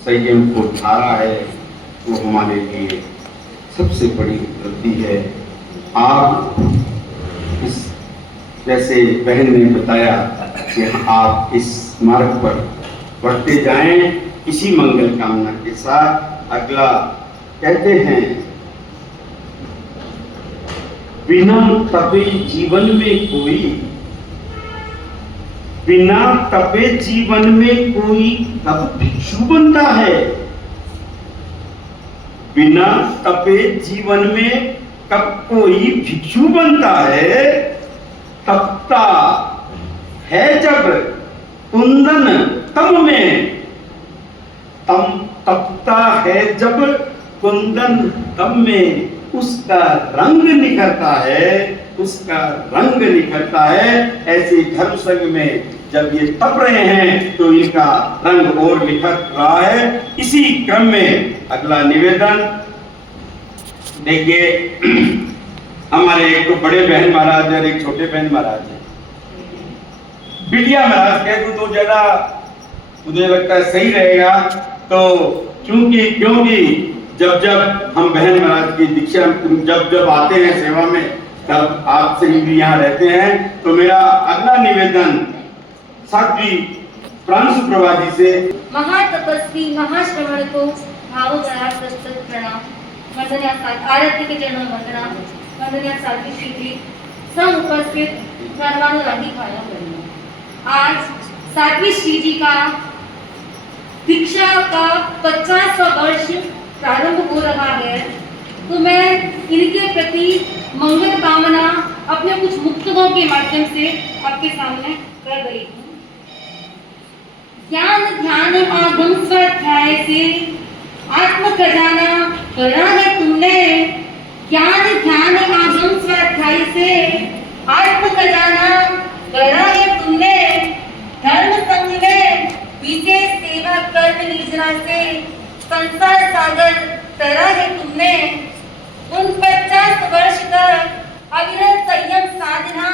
संयम को धारा है, वो हमारे लिए सबसे बड़ी उपलब्धि है। आप इस, जैसे बहन ने बताया कि आप इस मार्ग पर बढ़ते जाएं इसी मंगल कामना के साथ। अगला कहते हैं, बिना तपे जीवन में कोई, बिना तपे जीवन में कोई तब भिक्षु बनता है। बिना तपे जीवन में कब कोई भिक्षु बनता है। तपता है जब कुंदन तम में, तपता है जब कुंदन तम में, उसका रंग निखरता है, उसका रंग निखरता है। ऐसे धर्म संघ में जब ये तप रहे हैं तो इनका रंग और निखर रहा है। इसी क्रम में अगला निवेदन देखिए, हमारे एक तो बड़े बहन महाराज और एक छोटे बहन महाराज है। बिटिया महाराज कह दूं तो ज्यादा मुझे लगता है सही रहेगा, तो क्योंकि जब जब हम बहन महाराज की दीक्षा जब आते हैं सेवा में, तब आपसे भी यहाँ रहते हैं। तो मेरा अगला निवेदन साध्वी प्रांशु प्रभा जी से। महातपस्वी महाश्रवण को भावोदया प्रस्तुत प्रणाम। वंदनीय आरती के चरणों में वंदना। वंदनीय साध्वी श्री सब उपस्थित धर्मानु रानी भाइयों बहनों, आज साध्वी श्री जी का दीक्षा का 50वां वर्ष प्रारंभ हो रहा है, तो मैं इनके प्रति मंगल कामना अपने कुछ मुक्तकों के माध्यम से आपके सामने कर रही हूँ। ज्ञान ध्यान आगम स्वाध्याय से आत्म खजाना भरा है तुमने। ज्ञान ध्यान आगम स्वाध्याय से आत्म खजाना भरा है तुमने। धर्म संघ में विशेष सेवा कर्म निजना से संसार सागर तरा है तुमने। उन 50 वर्ष तक अविरत संयम साधना,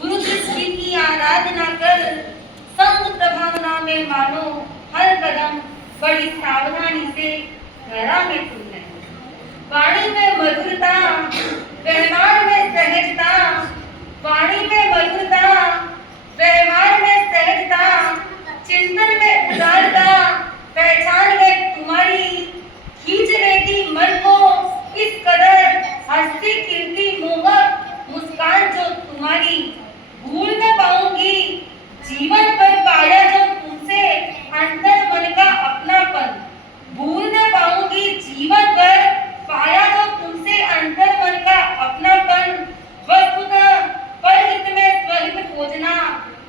गुरु दृष्टि की आराधना कर संग प्रभावना में मानो हर कदम बड़ी सावधानी से धरा है तुमने। वाणी में मधुरता, व्यवहार में सहजता, वाणी में मधुरता, व्यवहार में सहजता, चिंतन में उदारता, पहचान में तुम्हारी खींच लेती मन को इस कदर हंसती खिलती मोहक मुस्कान जो तुम्हारी। भूल न पाऊंगी जीवन पर पाया जो तुमसे अंतर मन का अपनापन। भूल न पाऊंगी जीवन पर पाया जो तुमसे अंतर मन का अपनापन। वस्तुतः परहित में स्वहित खोजना,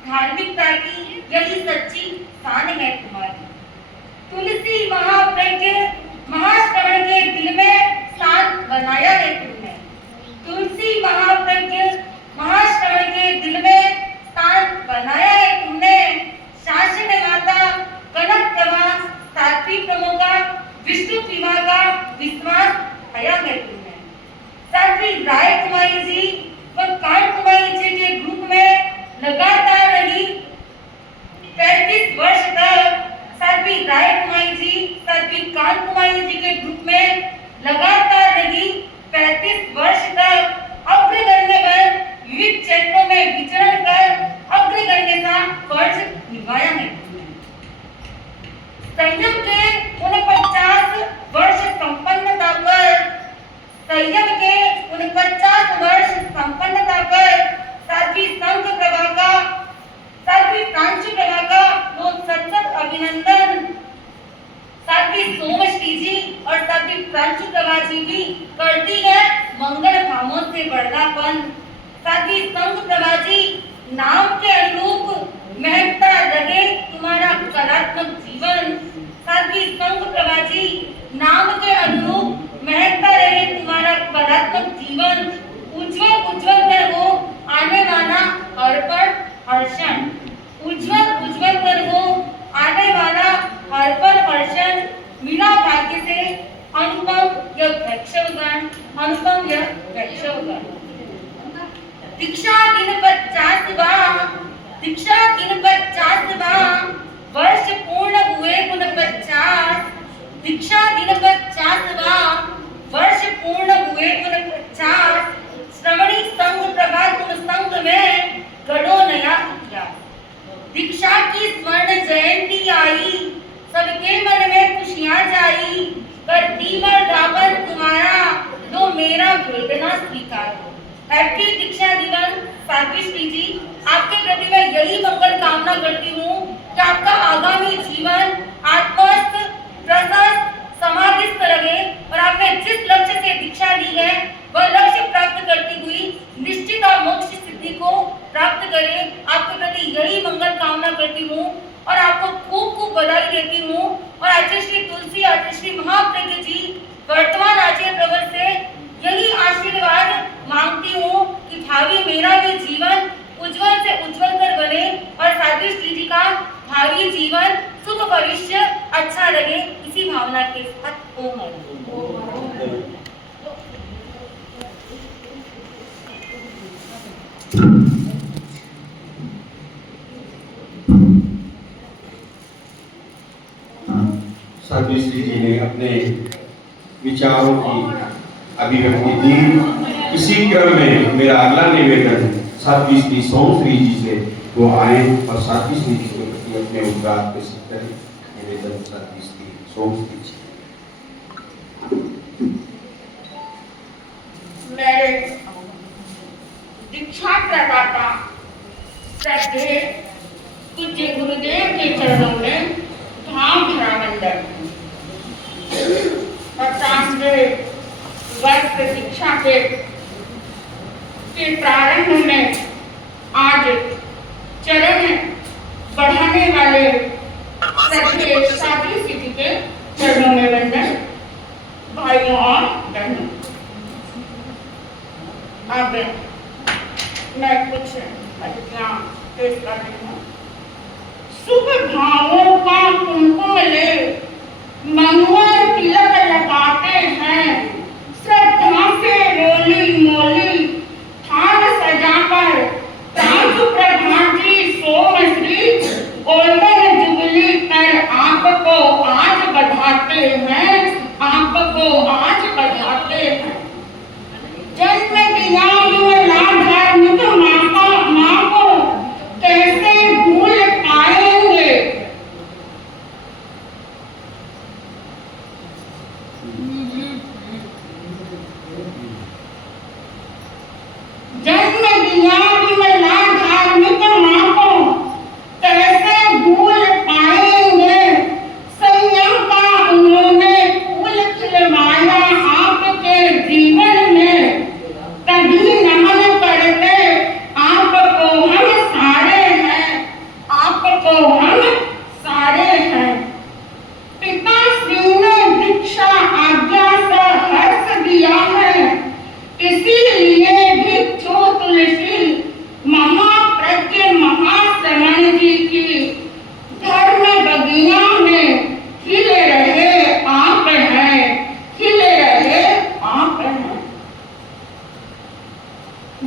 धार्मिकता की यही सच्ची शान है तुम्हारी। तुलसी महाप्रज्ञ महाश्रवण के दिल में स्थान बनाया है तुमने। तुलसी महाप्रज्ञ महाश्रवण के दिल में स्थान बनाया है तुमने। शासन माता कनक प्रभा सात्विक प्रमुखा विष्णु प्रिमा का विश्वास पाया है तुमने। साध्वी राय कुमारी जी व कांत कुमारी जी के ग्रुप में लगातार रही 35 वर्ष तक। साध्वी राय कुमारी जी, साध्वी कांत कुमारी जी के ग्रुप में लगातार रही 35 वर्ष तक। अग्रगण्य कर विविध क्षेत्रों में विचरण कर अग्रगण्य का फर्ज निभाया है। संयम के 49 वर्ष संपन्नता पर, संयम के 49 वर्ष संपन्नता पर साध्वी संघ प्रभा का, साध्वी प्रांशु प्रभा का बहुत सत्सत अभिनंदन। साध्वी सोमश्री जी और साध्वी प्रांशु प्रभा जी भी करती है मंगल भावों से वर्णापन। साध्वी संघ प्रभा जी, नाम के अनुरूप महकता रहे तुम्हारा कलात्मक जीवन। साध्वी संघ प्रभा जी, नाम के अनुरूप महकता रहे तुम्हारा कलात्मक जीवन। उज्जवल उज्जवल कर वो आने वाला अर्पण हर्षण। उज्जवल उज्जवल कर वो आने वाला अर्पण हर्षण। मिला भाग्य से अनुपम यह वैक्षवगण, अनुपम यह वैक्षवगण। दीक्षा दिन 50वां, दीक्षा दिन 50वां वर्ष पूर्ण हुए 49। मेरा भेदना स्वीकार हो। हैप्पी दीक्षा दिवस साध्वी श्री जी, आपके प्रति मैं यही मंगल कामना करती हूँ कि आपका आगामी जीवन आत्मस्थ, प्रशस्त, समाधिस्थ रहे और आपने जिस लक्ष्य से दीक्षा ली है वह लक्ष्य प्राप्त करती हुई निश्चित और मोक्ष सिद्धि को प्राप्त करे। आपके प्रति यही मंगल कामना करती हूँ और आपको खूब खूब बधाई देती हूँ। और आचार्य श्री तुलसी, आचार्य श्री महाप्रज्ञ जी, वर्तमान आचार्य प्रवर से यही आशीर्वाद मांगती हूँ कि भावी मेरा भी जीवन उज्जवल से उज्जवलतर बने और साध्वी श्री जी का भावी जीवन सुख भविष्य अच्छा लगे। इसी भावना के साथ ओम हरि। साध्वी श्री जी ने अपने विचारों की अभिव्यक्ति दी। इसी क्रम में मेरा अगला निवेदन साध्वी श्री सोमश्री जी से वो आए और साध्वी श्री जी के प्रति अपने उद्गार प्रस्तुत करें। निवेदन साध्वी श्री सोमश्री जी। मेरे दीक्षा प्रदाता श्रद्धेय पूज्य गुरुदेव के चरणों में धाम धरावंदन। 50वें वर्ष दीक्षा के प्रारंभ में आज चरण बढ़ाने वाले श्रद्धेय साध्वी श्री जी के चरणों में वंदन। भाइयों और बहनों, अब मैं कुछ प्रतिज्ञा पेश कर रही हूँ। शुभ भावों का कुमकुम ले मंगल तिलक लगाते हैं, श्रद्धा से रोली मोली थान सजाकर राज प्रभा जी सोमश्री गोल्डन जुबली पर आपको आज बढ़ाते हैं, आपको आज बढ़ाते हैं। जन्म दिया धार्मिक माँ को कैसे भूल पाएंगे। जन्म दिया धार्मिक माँ को कैसे भूल पाएंगे। संयम का उन्होंने फूल खिलवाया आपके जीवन में, तभी नमन करते आपको हम सारे हैं, आपको हम सारे हैं। पिता श्री ने दीक्षा आज्ञा से हर्ष दिया है, इसीलिए भिक्षु तुलसी महाप्रज्ञ महाश्रमण जी की धर्म बगिया में खिले रहे आप हैं, खिले रहे आप हैं।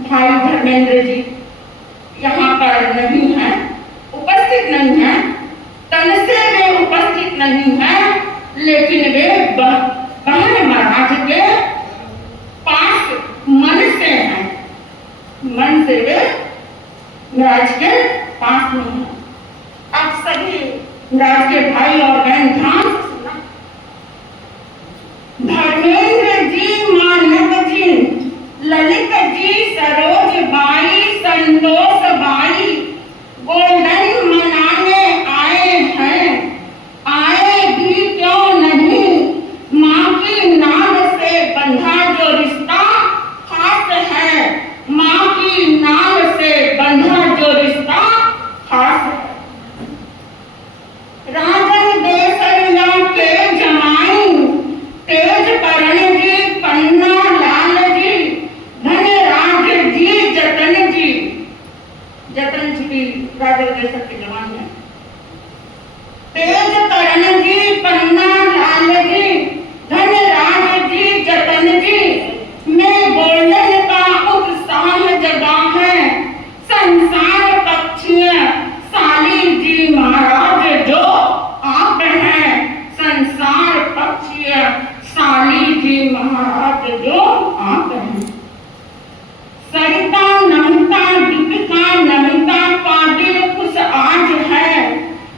भाई धर्मेंद्र जी यहाँ पर नहीं है, उपस्थित नहीं है, तन से वे उपस्थित नहीं है, लेकिन वे बहन महाराज के पास मन से हैं, मन से वे महाराज के पास नहीं है। आप सभी महाराज के भाई और बहन ध्यान से सुना। धर्मेंद्र जी, मानव जी, ललित जी, सरोज बाई, संतोष बाई गोल्डन मनाने आए हैं। आए भी क्यों नहीं, माँ की नाम से बंधा जो रिश्ता खास है, माँ की नाम से बंधा जो रिश्ता खास है। राजन देसरिया के जमाई तेज करण जी, पन्ना लाल जी, धनराज जी, जतन जी, जतन जी भी राजा देसर के जवान है। तेज करण जी, पन्ना लाल जी, धनराज जी, जतन जी में गोल्डन का उत्साह जगा है। संसार पक्षीय साली जी महाराज जो आप हैं, संसार पक्षीय साली जी महाराज जो आप हैं। सरिता नमिता दीपिका नमिता का दिल खुश आज है,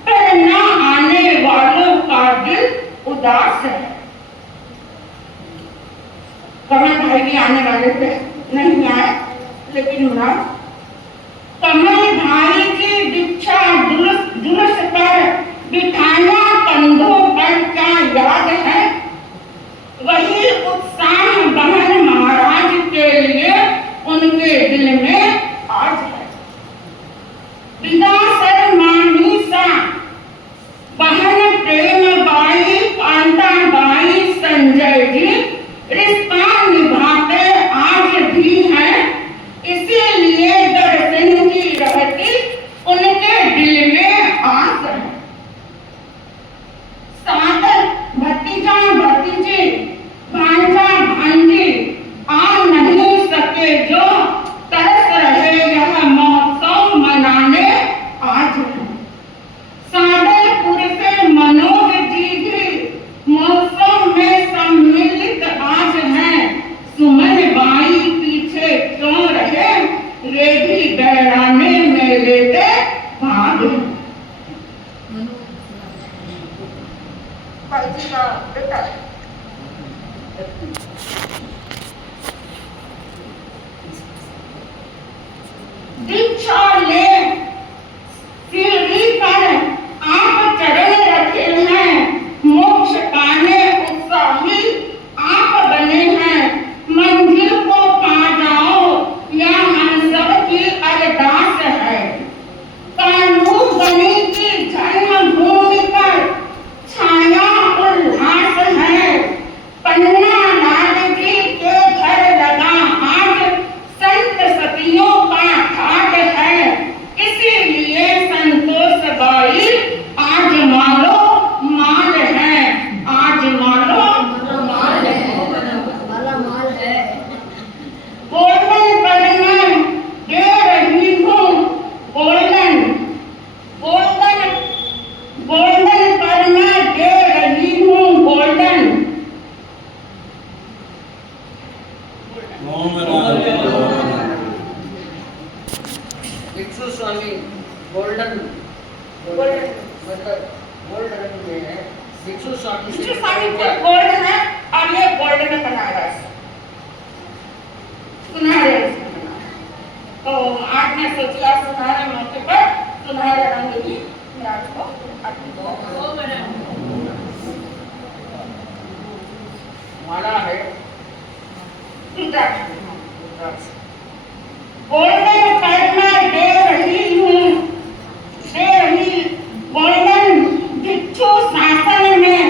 पर न आने वालों का दिल उदास है। कमल भाई भी आने वाले थे, नहीं आए, लेकिन ना कमल भाई की दीक्षा जुलूस पर बिठाना कंधों पर क्या याद है, वही उत्साह बहन महाराज के लिए उनके दिल में आज है। बिना शर्मानी सा बहन प्रेम बाई कांता बाई संजय जी रिश्ता निभाते आज भी हैं, इसीलिए दर्शन की रहती उनके दिल में आस है। सादर भतीजा भतीजी भांजा भांजी आ नहीं सके जो तरस रहे यह महोत्सव मनाने आज है। सादरपुर से मनोज जी भी महोत्सव में सम्मिलित आज हैं, सुमन बाई पीछे क्यों रहे, वे भी गैराने मेले के भाग हैं। दीक्षा ले सीढ़ी पर आप चढ़े रखे हैं, मोक्ष पाने उत्साही आप बने हैं, मंजिल को पा जाओ या हम सब की अरदास है। कान्हू बनी की जन्मभूमि पर छाया उल्लास है, पन्ना लाल जी के घर लगा आज संत सतियों का ठाट है, इसीलिए संतोष बाई आज मालो माल है, आज मालो माल है। गोल्डन पर मैं दे रही हूँ गोल्डन, गोल्डन गोल्डन पर मैं दे रही हूँ गोल्डन। भिक्षु स्वामी गोल्डन मतलब गोल्ड रंग में है। भिक्षु स्वामी गोल्डन है और ये गोल्डन बनारस सुनहरे रंग में। तो आज मैं सोचा सुनहरे मौके पर सुनहरे रंग की मैं आपको माला है रुद्राक्ष। गोल्डन पर मैं दे रही हूँ, दे रही गोल्डन भिक्षु शासन में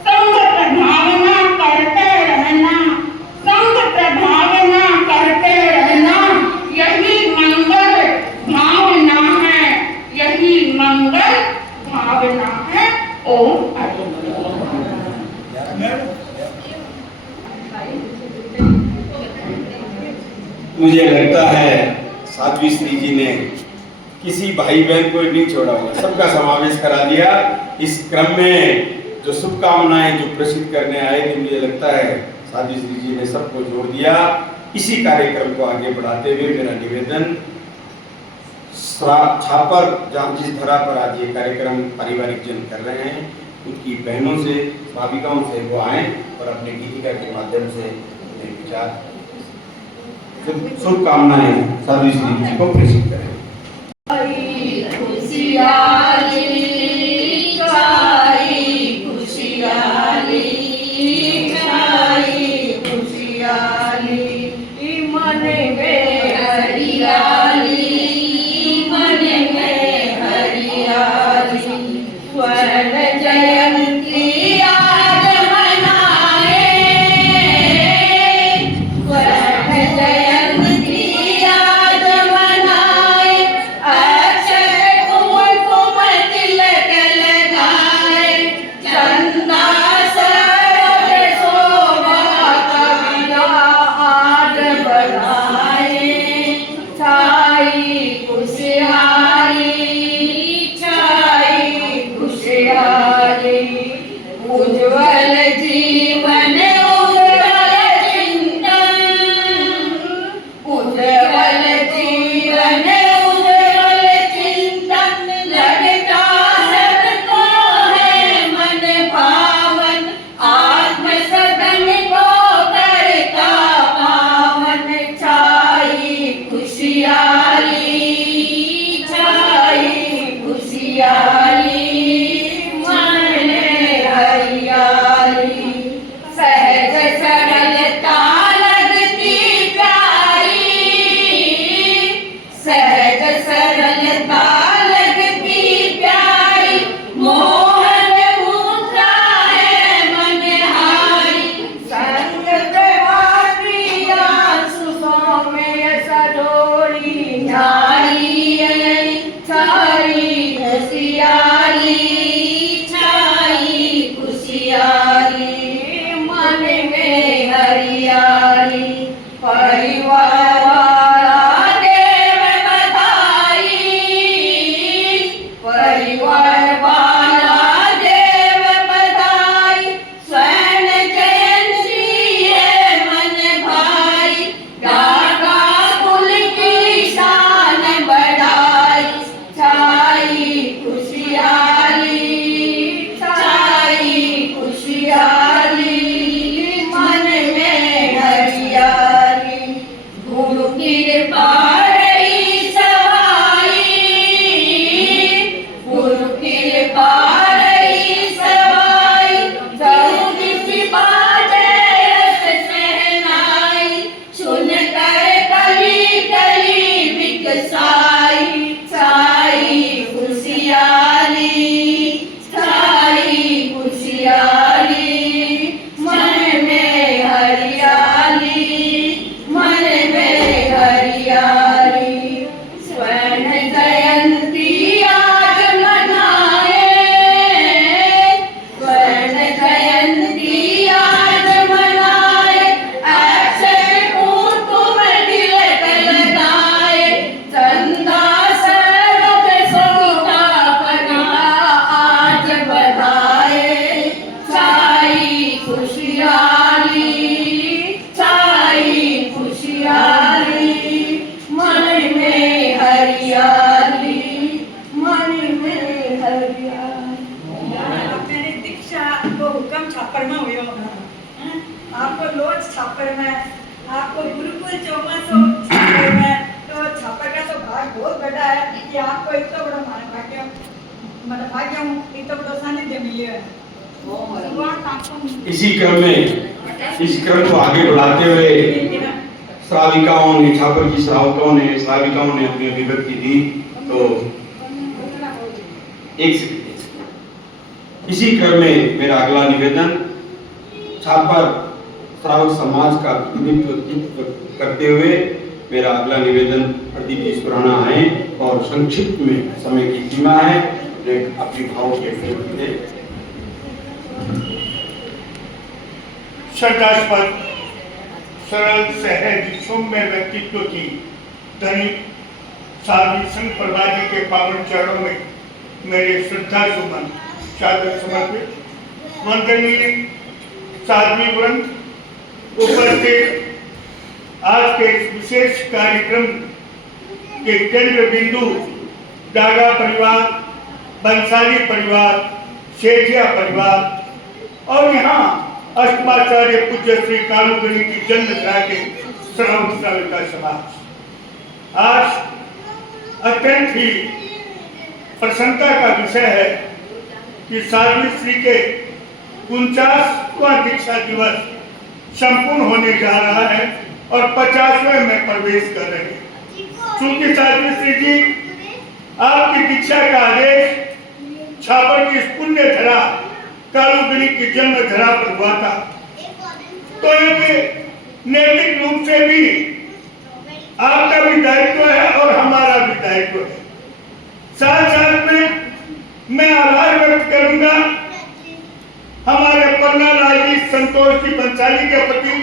संग प्रभावना करते रहना, संग प्रभावना करते रहना, यही मंगल भावना है, यही मंगल भावना है। ओम मुझे लगता है साध्वी श्री जी ने किसी भाई बहन को नहीं छोड़ा होगा, सबका समावेश करा दिया। इस क्रम में जो शुभकामनाएं जो प्रसिद्ध करने आए थे, मुझे लगता है साध्वी श्री जी ने सबको जोड़ दिया। इसी कार्यक्रम को आगे बढ़ाते हुए मेरा निवेदन, छापर जहाँ जिस धरा पर आज ये कार्यक्रम पारिवारिक जन कर रहे हैं, उनकी बहनों से भाविकाओं से वो आए और अपने गीतिका के माध्यम से अपने विचार शुभकामनाएं साध्वी श्री जी को प्रेषित करें। आत्म सदन को करता छापर में हुयो आपको लोज छापर में आपको गुरुकुल चौमासो छापर में तो छापर का तो भाग बहुत बड़ा है कि आपको इतना बड़ा भाग्य इतना बड़ा सानिध्य मिले है इसी क्रम में इस क्रम को आगे बढ़ाते हुए श्राविकाओं ने छापर की श्राविकाओं ने अपनी अभिव्यक्ति दी। तो एक सेकंड, इसी क्रम में मेरा अगला निवेदन छापर श्रावक समाज का प्रतिनिधित्व करते हुए मेरा अगला निवेदन प्रदीप ईश्वराना है और संक्षिप्त में समय की सीमा है अपनी भावों के अभिव्यक्ति दे। श्रद्धास्पद सरल सहज सौम्य व्यक्तित्व की धनी साध्वी संत प्रभा जी के पावन चरणों में मेरे श्रद्धा सुमन सादर समर्पित। वंदनीय साध्वी वृंद, उपस्थित आज के इस विशेष कार्यक्रम के केंद्र बिंदु डागा परिवार, बंसाली परिवार, सेठिया परिवार और यहाँ अष्टमाचार्य पूज्य श्री कालूगणी की जन्मधरा के श्रावक श्राविका समाज। आज अत्यंत ही प्रसन्नता का विषय है कि साध्वी श्री के 49वां दीक्षा दिवस संपूर्ण होने जा रहा है और 50वें में प्रवेश कर रहे हैं। चूंकि साध्वी श्री जी आपकी दीक्षा का आदेश छापर की पुण्य धरा कालूगणी की जन्म धरा पर हुआ था, तो एक नैतिक रूप से भी आपका भी दायित्व है और हमारा भी दायित्व है। साथ साथ में मैं आभार व्यक्त करूंगा हमारे पन्ना लाल जी संतोष जी बंसाली के प्रति,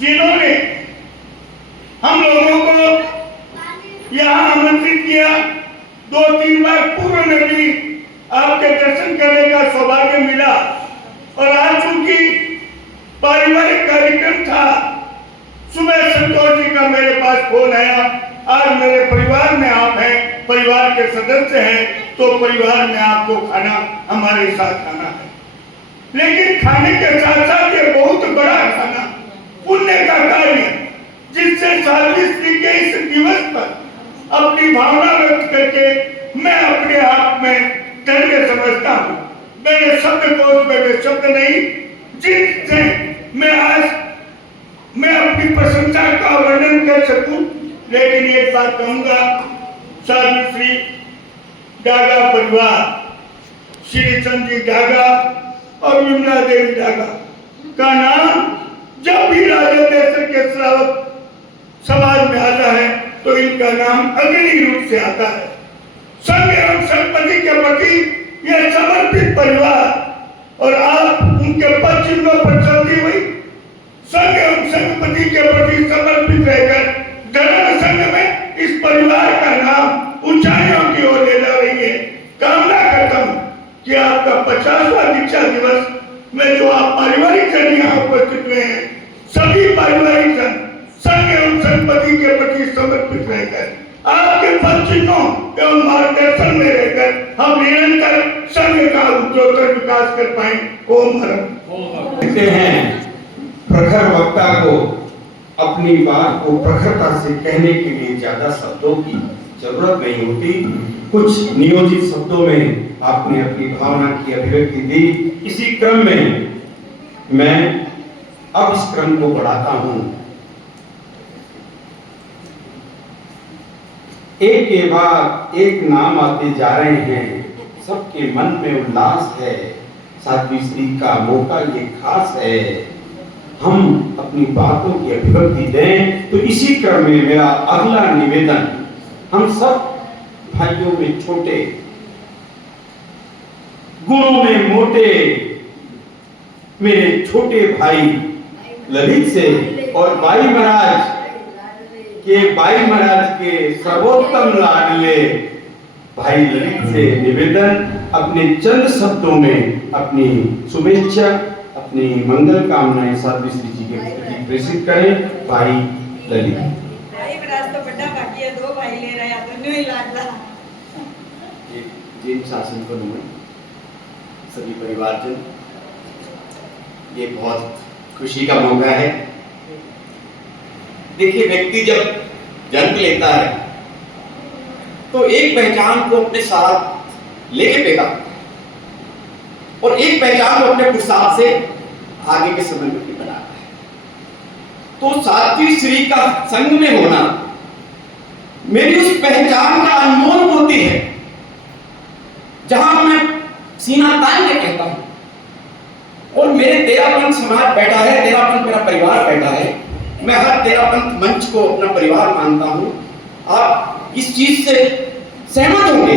जिन्होंने हम लोगों को यहाँ आमंत्रित किया। 2-3 बार पूर्व में भी आपके दर्शन करने का सौभाग्य मिला और आज चूंकि पारिवारिक कार्यक्रम था, सुबह संतोष जी का मेरे पास फोन आया, आज मेरे परिवार में आप हैं, परिवार के सदस्य हैं, तो परिवार में आपको खाना हमारे साथ खाना है। लेकिन खाने के साथ साथ ये बहुत बड़ा खाना पुण्य का कार्य, जिससे साध्वी श्री के इस दिवस पर अपनी भावना व्यक्त करके मैं अपने आप में धन्य समझता हूँ। मेरे शब्दकोश में वे शब्द नहीं जिनसे मैं अपनी प्रशंसा का वर्णन कर सकूं, लेकिन एक बात कहूंगा, साध्वी श्री डागा परिवार, श्री चंद जी डागा और विमला देवी डागा का नाम जब भी राजदेश्वर के श्रावक समाज में आता है तो इनका नाम अग्रणी रूप से आता है। संघ एवं संपत्ति के प्रति यह समर्पित परिवार और आप उनके पद चिन्हों पर चलती हुई संघ एवं संपत्ति के प्रति समर्पित रहकर धर्म संघ में इस परिवार का नाम ऊंचाइयों की ओर ले जा रही है। कामना करता हूँ कि आपका 50वां दीक्षा दिवस में जो आप पारिवारिक जन यहाँ उपस्थित हुए हैं, सभी पारिवारिक जन संघ एवं संपत्ति के प्रति समर्पित रहकर आपके पद चिन्हों एवं मार्गदर्शन में रहकर हम निरंतर संघ का उच्चतर विकास कर पाए। ओम हर कहते हैं प्रखर वक्ता को अपनी बात को प्रखरता से कहने के लिए ज्यादा शब्दों की जरूरत नहीं होती। कुछ नियोजित शब्दों में आपने अपनी भावना की अभिव्यक्ति दी। इसी क्रम में मैं अब इस क्रम को बढ़ाता हूं। एक के बाद एक नाम आते जा रहे हैं, सबके मन में उल्लास है। साध्वी श्री का मौका ये खास है, हम अपनी बातों की अभिव्यक्ति दें। तो इसी क्रम में मेरा अगला निवेदन, हम सब भाइयों में छोटे, गुणों में मोटे, मेरे छोटे भाई ललित से और बाई महाराज के सर्वोत्तम लाडले भाई ललित से निवेदन, अपने चंद शब्दों में अपनी शुभेच्छा, अपनी मंगल कामनाएं साध्वी श्री जी के प्रति प्रेषित करें। भाई ललित। भाई महाराज तो बड़ा बाकी है, 2 भाई ले रहा है, दोनों ही लाडला। जैन शासन को नमन। सभी परिवारजन, ये बहुत खुशी का मौका है। देखिए, व्यक्ति जब जन्म लेता है तो एक पहचान को अपने साथ लेके पैदा होता है और एक पहचान को अपने पुरुषार्थ से आगे के समय में भी बनाता है। तो सात्विक श्री का संग में होना मेरी उस पहचान का अनमोल होती है, जहां मैं सीना तान के कहता हूं और मेरे तेरापंथ समाज बैठा है, तेरापंथ मेरा परिवार बैठा है। मैं हर तेरापंथ मंच को अपना परिवार मानता हूं। आप इस चीज से सहमत होंगे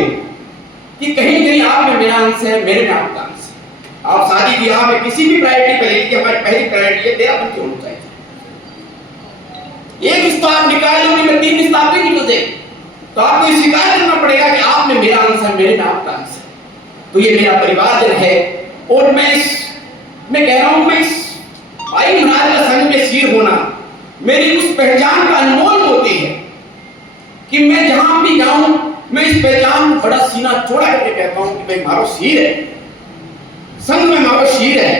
कि कहीं कहीं आप में मेरा अंश है, मेरे में आपका अंश है। आप शादी ब्याह में किसी भी प्रायोरिटी पर लीजिए, हमारी पहली प्रायोरिटी है तेरापंथ होना चाहिए। एक रिश्ता आप निकाल लोगे, मैं 3 रिश्ता आप ही निकल जाए, तो आपको स्वीकार करना पड़ेगा कि आप में मेरा अंश है, मेरे में आपका अंश है। तो ये मेरा परिवार जन है और मैं कह रहा हूं, मैं इस भाई महाराज का संग में शीर होना मेरी उस पहचान का अनमोल होती है कि मैं जहां भी जाऊं मैं इस पहचान को बड़ा सीना चौड़ा करके कहता हूं कि भाई मारो शीर है, संग में मारो शीर है।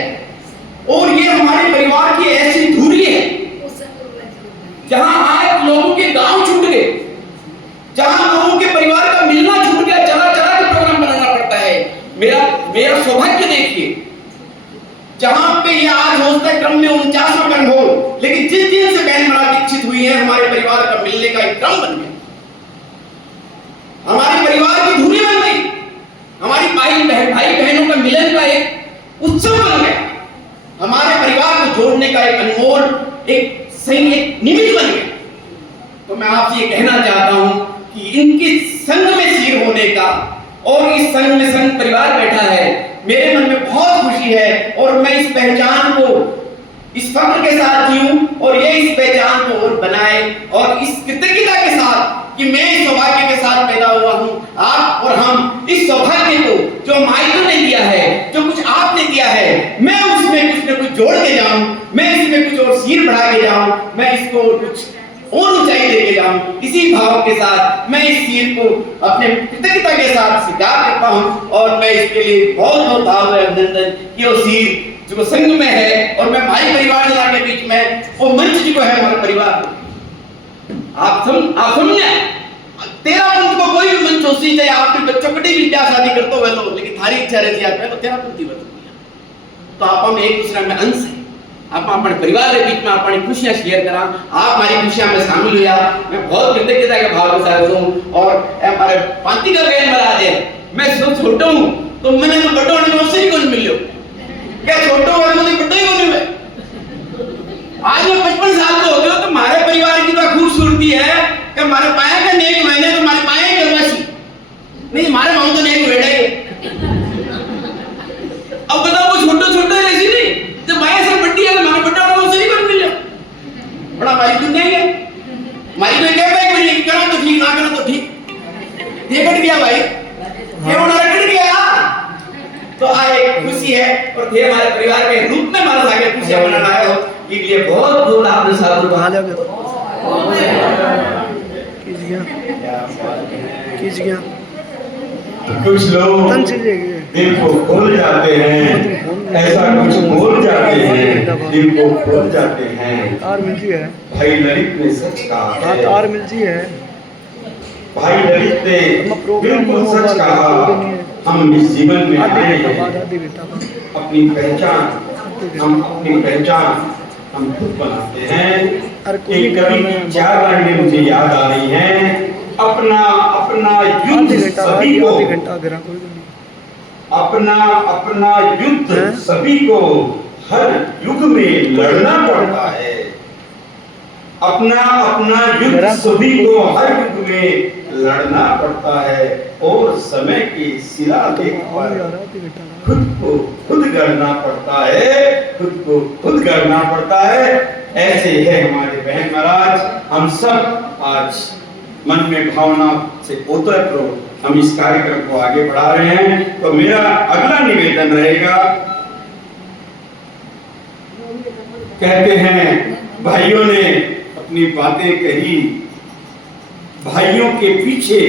और ये हमारे परिवार की ऐसी धुरी है जहां आज लोगों के गांव छूट गए, जहां लोगों के परिवार का मिलना छूट गया, चला चला के प्रोग्राम बनाना पड़ता है। मेरा सौभाग्य देखिए, जहां पे ये आज होता है क्रम में 49वां क्रम हो, लेकिन जिस दिन से बहन महाराज दीक्षित हुई है हमारे परिवार का मिलने का एक क्रम बन गया, हमारे परिवार की धुरी बन गई, हमारी भाई बहनों का मिलन का एक उत्सव बन गया, हमारे परिवार को जोड़ने का एक अनमोल एक सही एक निमित्त बन गया। तो मैं आपसे ये कहना चाहता हूं कि इनके संग में शीर होने का और इस संग में संग परिवार बैठा है, मेरे मन में बहुत खुशी है और मैं इस पहचान को इस फख्र के साथ जीऊं और ये इस पहचान को और बनाए और इस कृतज्ञता के साथ कि मैं इस सौभाग्य के साथ पैदा हुआ हूं। आप और हम इस सौभाग्य को जो माइकों ने दिया है, जो कुछ आपने दिया है, मैं उसमें कुछ न कुछ जोड़ के जाऊं, मैं इसमें कुछ और शीर बढ़ा के जाऊं, मैं इसको कुछ और ऊंचाई लेके जाऊं। इसी भाव के साथ मैं इस शीर को अपने कृतज्ञता के साथ स्वीकार करता हूं और मैं इसके लिए बहुत बहुत भाव अभिनंदन कि वो शीर जो संघ में है और मैं भाई परिवार के बीच में वो मंच जो है हमारा परिवार। आप समझे, तेरापंथ को कोई भी मंच हो सी चाहे आप भी चौकटी भी ब्याह शादी करते हो लो, लेकिन थारी इच्छा रहती है पहले तेरापंथी बन। तो आप में एक दूसरे में अंश है, आप अपने परिवार के बीच में अपनी खुशियां शेयर करा, आप हमारी खुशियां में शामिल हुआ। मैं बहुत कृतज्ञता के भाव के साथ हूं और हमारे पांति का बहन महाराज है, मैं सब छोटा हूं तो मैंने तो बड़ो ने उससे ही कुछ मिलो क्या छोटो है मुझे बड़ो ही कोने में। आज मैं 55 साल का हो गया तो हमारे परिवार की तो खूबसूरती है कि हमारे पाया का नेक महीने तो हमारे पाया ही करवासी नहीं, हमारे मां तो नेक बेटा ही। अब बताओ वो छोटे छोटे ऐसी नहीं जब माया से बड़ी है हमारे बड़ा वालों से ही कुछ मिल जाए, बड़ा हमारी दुनिया ही है। हमारी में क्या भाई मेरी करा तो ठीक ना करा तो ठीक, ये कट गया भाई, ये उन्होंने कट गया तो आए खुशी है और थे हमारे परिवार के रूप में हमारे आगे खुशियां मनाना आए हो, इसलिए बहुत बहुत आपने साधु कहा जाओगे खींच गया कुछ लोग दिल को खोल जाते हैं, ऐसा कुछ बोल जाते हैं, दिल को खोल जाते हैं। तार मिलती है भाई ललित ने सच कहा है, तार मिलती है भाई ललित ने बिल्कुल सच कहा। हम इस जीवन में आए हैं अपनी पहचान हम खुद बनाते हैं। एक कवि की 4 लाइनें मुझे याद आ रही हैं। अपना युद्ध सभी को, अपना युद्ध सभी को हर युग में लड़ना पड़ता है। अपना युद्ध सभी को हर युग में लड़ना पड़ता है और समय की शिलालेख पर खुद को खुद गढ़ना पड़ता है, खुद को खुद गढ़ना पड़ता है। ऐसे है हमारे बहन महाराज। हम सब आज मन में भावना से ओतप्रोत हम इस कार्यक्रम को आगे बढ़ा रहे हैं। तो मेरा अगला निवेदन रहेगा, कहते हैं भाइयों ने अपनी बातें कही, भाइयों के पीछे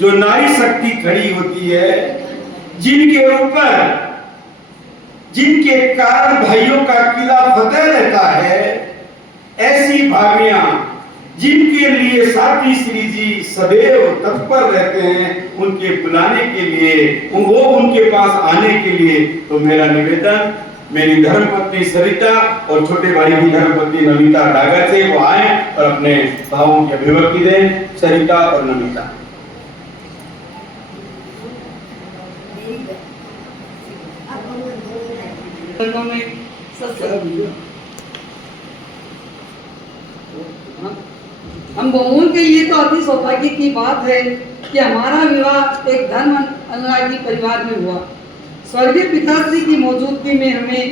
जो नारी शक्ति खड़ी होती है, जिनके कारण भाइयों का किला फतेह रहता है, ऐसी भाभियां जिनके लिए साथी श्री जी सदैव तत्पर रहते हैं उनके बुलाने के लिए, वो उनके पास आने के लिए, तो मेरा निवेदन मेरी धर्मपत्नी सरिता और छोटे भाई की धर्मपत्नी नमिता डागर से वो आए और अपने भावों की अभिव्यक्ति दें। सरिता और नमिता। हम बहुओं के लिए तो अति सौभाग्य की बात है कि हमारा विवाह एक धर्म अनुरागी परिवार में हुआ। स्वर्गीय पिताश्री की मौजूदगी में हमें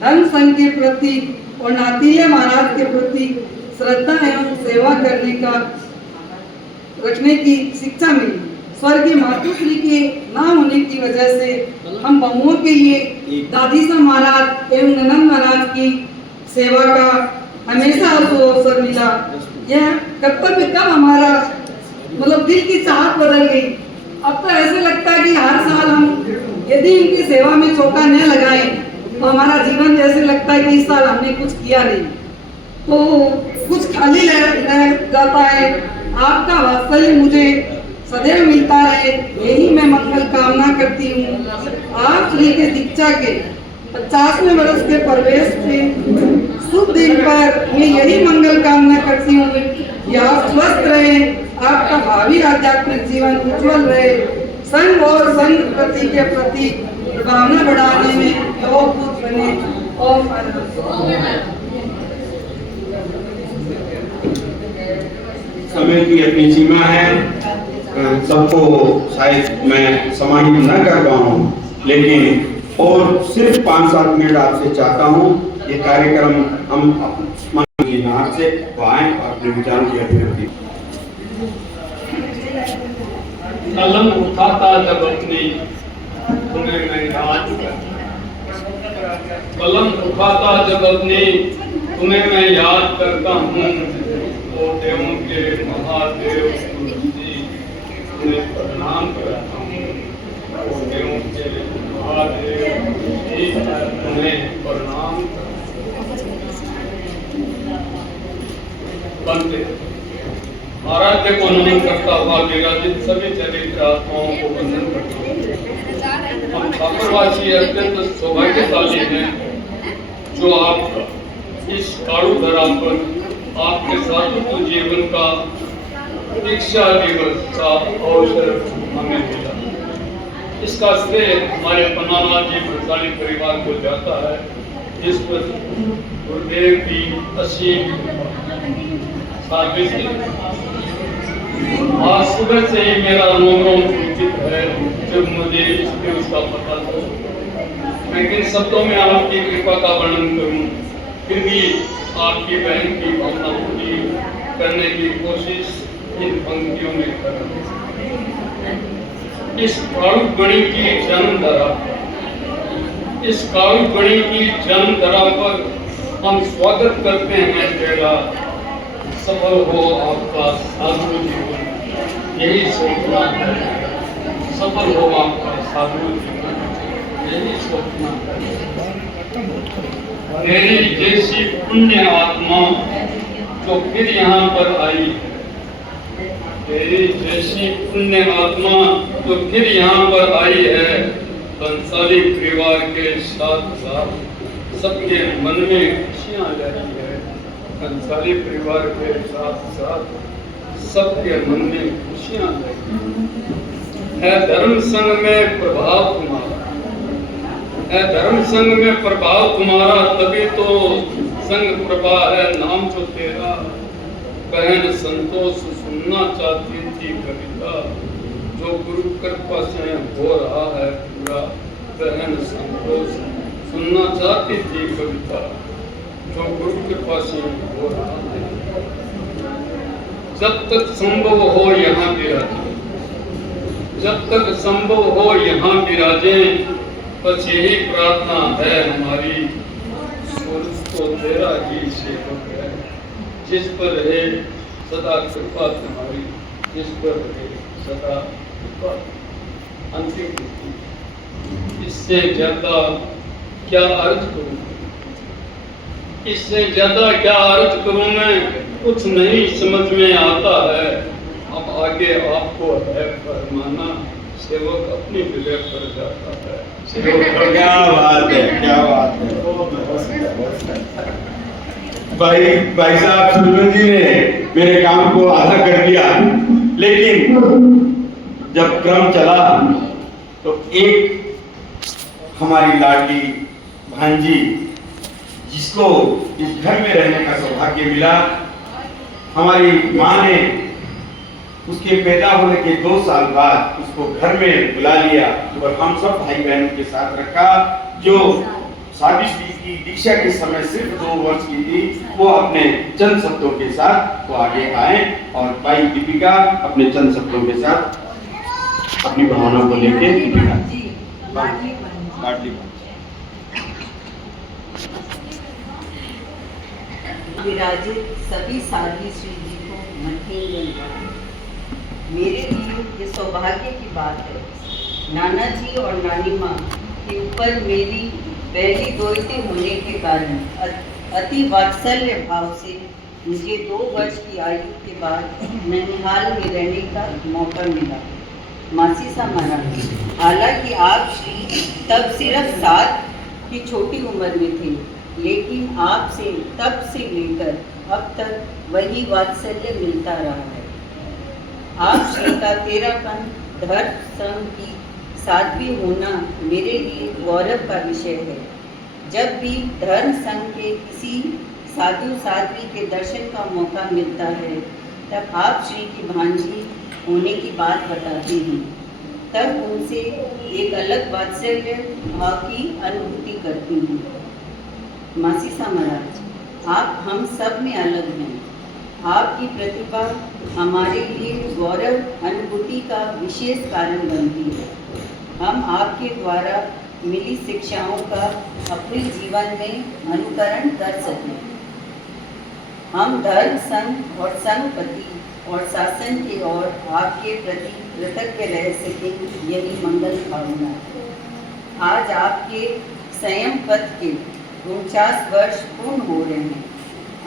धर्म संघ के प्रति और नातीले महाराज के प्रति श्रद्धा एवं सेवा करने का रखने की शिक्षा मिली। स्वर्गीय मातुश्री के ना होने की वजह से हम बहुओं के लिए दादी सा महाराज एवं ननंद महाराज की सेवा का हमेशा अवसर मिला। यह कर्तव्य कब हमारा मतलब दिल की चाहत बदल गई। अब तो ऐसे लगता है कि हर साल हम यदि इनकी सेवा में चौका न लगाएं तो हमारा जीवन जैसे लगता है कि इस साल हमने कुछ किया नहीं, तो कुछ खाली रह जाता है। आपका वात्सल्य मुझे सदैव मिलता है, यही मैं मंगल कामना करती हूँ। आप श्री के दीक्षा के 50वें वर्ष के प्रवेश के शुभ दिन पर मैं यही मंगल कामना करती हूँ कि आप स्वस्थ रहे, आपका भावी आध्यात्मिक जीवन उज्जवल रहे, संघ और संघ प्रति के प्रति भावना बढ़ाने में योगभूत बने। और समय की अपनी सीमा है, सबको शायद मैं समाहित न कर पाऊँ, लेकिन और सिर्फ 5-7 मिनट आपसे चाहता हूँ। ये कार्यक्रम हम अपने नाम से आए और अपने विचारों की अभिव्यक्ति। कलम उठाता जब अपनी तुम्हें मैं याद करता, कलम उठाता जब अपनी तुम्हें मैं याद करता हूँ, वो देवों के महादेव तुम्हें प्रणाम करता हूँ, वो देवों के महादेव तुम्हें प्रणाम बनते। आराध्य को नमन करता हुआ विराजित सभी चरित्र आत्माओं को वंदन करता हूँ। हम ठाकुरवासी अत्यंत सौभाग्यशाली हैं जो आपका इस कारू धरा पर आपके साधु जीवन का दीक्षा दिवस का अवसर हमें मिला। इसका श्रेय हमारे पन्नालाल जी भंसाली परिवार को जाता है, जिस पर गुरुदेव की असीम आज सुबह से ही मेरा रोम चिंतित है जब मुझे इस दिवस का पता चला। मैं किन शब्दों में आपकी कृपा का वर्णन करूं, फिर भी आपकी बहन की भावना पूरी करने की कोशिश इन पंक्तियों में कर रहा हूं। इस कारुक गणी की जन्मधरा, इस कारुक गणी की जन्मधरा पर हम स्वागत करते हैं तेरा। सफल हो आपका साधु जीवन, यही सोचना है। सफल हो आपका साधु जीवन, यही सोचना है। मेरी जैसी पुण्य आत्मा जो फिर यहाँ पर आई, तेरी जैसी पुण्य आत्मा जो फिर यहाँ पर आई है, बंसाली परिवार के साथ साथ सबके मन में खुशियाँ ला रही है। बंसाली परिवार के साथ साथ सबके मन में खुशियाँ ला रही है। धर्म संघ में प्रभाव तुम्हारा, है धर्म संघ में प्रभाव तुम्हारा, तभी तो संघ प्रभा है नाम जो तेरा। बहन संतोष सुनना चाहती थी कविता, जो गुरु कृपा से हो रहा है पूरा। बहन संतोष सुनना चाहती थी कविता, जो गुरु कृपा से हो रहा है। जब तक संभव हो यहाँ विराजे, जब तक संभव हो यहाँ विराजे, बस यही प्रार्थना है हमारी। सूरज तो तेरा ही सेवक है, जिस पर है सदा कृपा तुम्हारी, जिस पर है सदा कृपा। अंतिम इससे ज्यादा क्या अर्ज करूं, इससे ज्यादा क्या अर्ज करूं मैं, कुछ नहीं समझ में आता है। अब आगे आपको है फरमाना, सेवक अपनी जगह पर जाता है। क्या बात है, क्या बात है। भाई साहब सुरवन जी ने मेरे काम को आधा कर दिया, लेकिन जब क्रम चला तो एक हमारी लाडली भांजी, जिसको इस घर में रहने का सौभाग्य मिला, हमारी माँ ने उसके पैदा होने के 2 साल बाद उसको घर में बुला लिया और हम सब भाई बहनों के साथ रखा। जो सावित्री की दीक्षा के समय सिर्फ 2 वर्ष की थी, वो अपने चंद शब्दों के साथ वो आगे आए और भाई दीपिका अपने चंद शब्दों के साथ अपनी भावना को लेके लाडली विराजित सभी साध्वी श्री जी को मध्य मेरे लिए ये सौभाग्य की बात है। नाना जी और नानी माँ के ऊपर मेरी पहली दोस्ती होने के कारण अति वात्सल्य भाव से मुझे 2 वर्ष की आयु के बाद ननिहाल में रहने का मौका मिला। मासी सा महाराज, हालांकि आप श्री तब सिर्फ 7 की छोटी उम्र में थे, लेकिन आपसे तब से लेकर अब तक वही वात्सल्य मिलता रहा है। आप श्री का तेरापन धर्म संघ की साध्वी होना मेरे लिए गौरव का विषय है। जब भी धर्म संघ के किसी साधु साध्वी के दर्शन का मौका मिलता है, तब आप श्री की भांजी होने की बात बताती हैं। तब उनसे एक अलग वात्सल्य भाव की अनुभूति करती हूँ। मासी सा महाराज, आप हम सब में अलग हैं। आपकी प्रतिभा हमारे लिए गौरव अनुभूति का विशेष कारण बनती है। हम आपके द्वारा मिली शिक्षाओं का अपने जीवन में अनुकरण कर सकें। हम धर्म संघ और संघपति और शासन की ओर आपके प्रति कृतज्ञ रह सकें, यही मंगल भावना है। आज आपके संयम पथ के 49 वर्ष पूर्ण हो रहे हैं।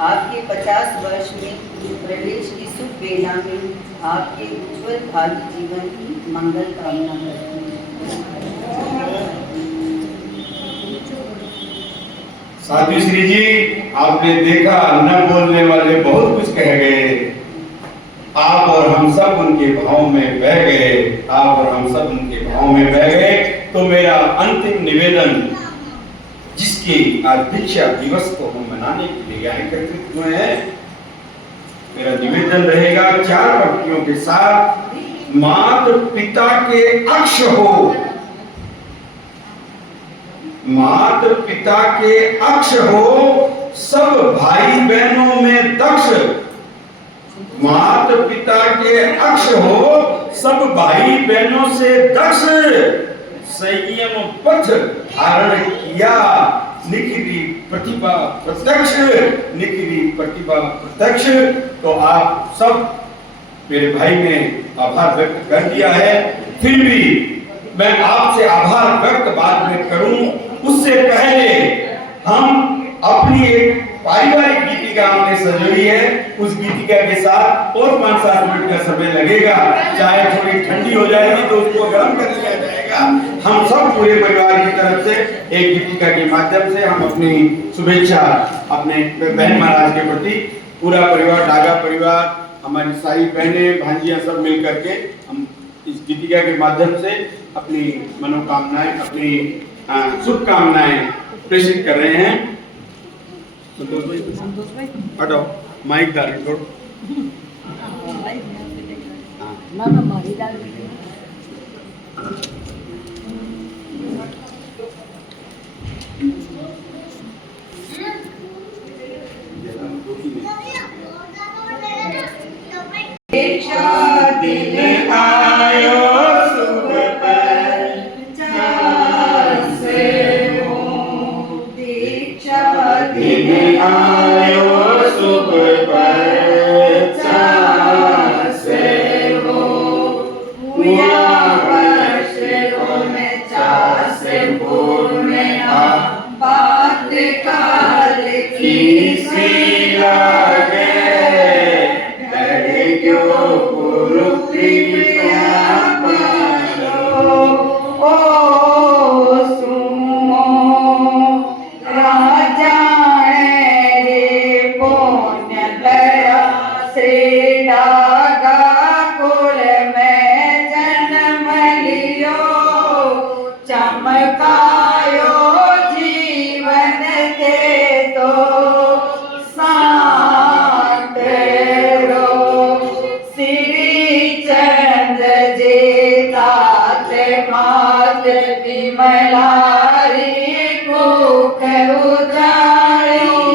आपके 50 वर्ष में प्रवेश की शुभ बेला में आपके उज्जवल भावी जीवन की मंगल कामना करते हैं। साध्वी श्री जी, आपने देखा न बोलने वाले बहुत कुछ कह गए, आप और हम सब उनके भाव में बह गए, आप और हम सब उनके भाव में बह गए। तो मेरा अंतिम निवेदन, जिसके आज दीक्षा दिवस को हम मनाने के लिए यहाँ एकत्रित हुए हैं, मेरा निवेदन रहेगा 4 पंक्तियों के साथ। माता पिता के अक्ष हो, माता पिता के अक्ष हो, सब भाई बहनों में दक्ष। माता पिता के अक्ष हो, सब भाई बहनों से दक्ष। संयम पथ धारण किया, निखरी प्रतिभा प्रत्यक्ष, निखरी प्रतिभा प्रत्यक्ष। तो आप सब मेरे भाई ने आभार व्यक्त कर दिया है, फिर भी मैं आपसे आभार व्यक्त बाद में करूं, उससे पहले हम अपनी एक पारिवारिक गीतिका हमने सजोई है, उस गीतिका के साथ और 5-7 मिनट का समय लगेगा। चाहे थोड़ी ठंडी हो जाएगी तो उसको गर्म कर लिया जाएगा। हम सब पूरे परिवार की तरफ से एक गीतिका के माध्यम से हम अपनी शुभेच्छा अपने बहन महाराज के प्रति, पूरा परिवार, डागा परिवार, हमारी सारी बहनें भांजियां सब मिल करके हम इस गीतिका के माध्यम से अपनी मनोकामनाएं, अपनी शुभकामनाएं प्रेषित कर रहे हैं। संतोष भाई हटाओ, माइक डाल छोड़ो। दिन आयो शुभ पर से हो, दीक्षा दिन आयो शुभ पर से हो, पूरा वर्ष में 4 से पूर्ण काल की सी लागे डरे क्यों गुरु कृपा पालो। ओ सुमो राजाणे रे पुण्य दया श्री डागा कुल में जन्म लियो चमकायो जीवन के तो शांत रो श्री चंद्र जी तात मात विमलारी कुख उजाड़ियो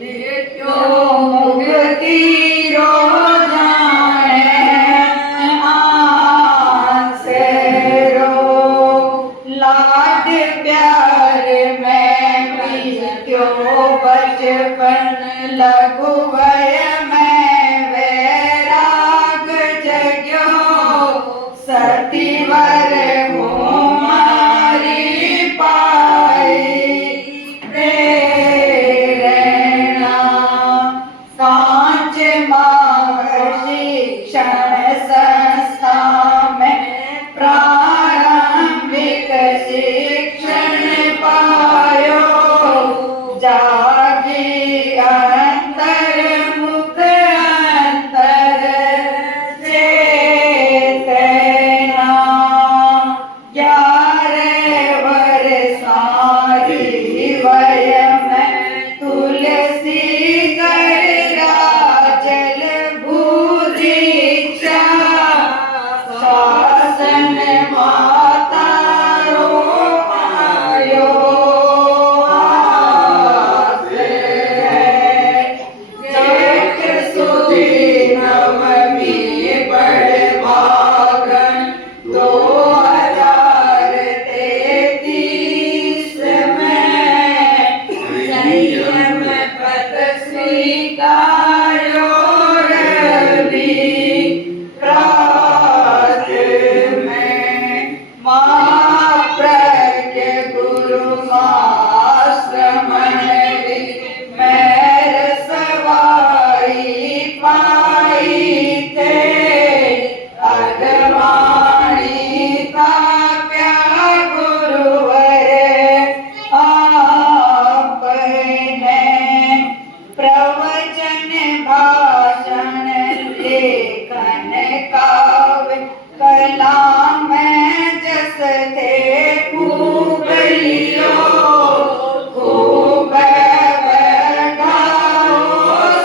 नित्यो मुक्ति रो जाने आसरो लाड प्यार में बीत्यो बचपन लघु वय में वैराग जग्यो सतीवर कुमारी पाई प्रेरणा कांच शिक्षण संस्था में प्रारंभिक शिक्षण पायो जागी अंतर मुख अंतर चेतना 11 वर्षारी वय में तुलसी गैराजल भूदीक्षा शासन माता रो आयो जेठ सुदी नवमी बड़े भागन 2033 में संयम पद स्वीकारो रवि प्रात में महाप्रज्ञ गुरु श्रमणि मैर सवाई पाई थे अगवाणी ताप्या गुरुवर आपने प्रवचन भाषण लेखन काव्य कला में जस थे खूब लियो खूब बढ़ाओ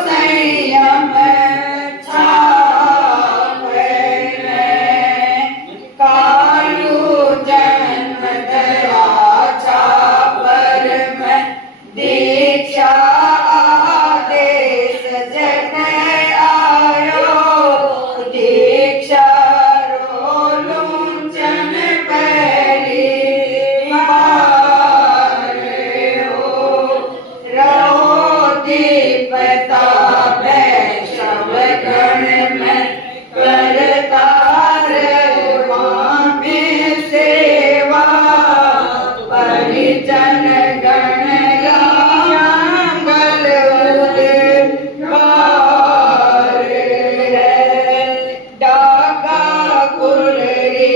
संयम छापे कालू जन्म दया छापर में दीक्षा आदेश जन आयो दीक्षा रोलुंचन पहली बार हो रहो दीपता वैष्णव गण में करतार में सेवा परिजन गण मंगल उद्गार है डाका कुल रे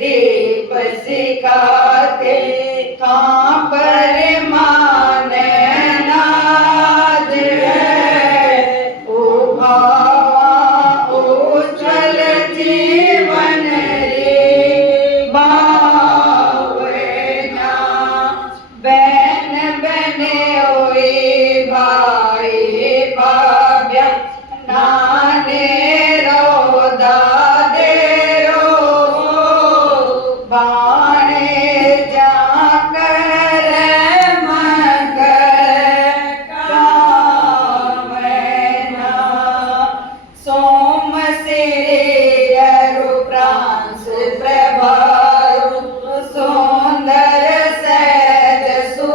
दीप सिखाते कहाँ पर मान नाद है ओ भावा उज्ज्वल जीवन रे भावना बहन बने ओए भाई भाभ्या नाने रो दादे रो बाणे जाकर मंगल कामना सोम से अरु प्रांस प्रभारु सुंदर सहज सु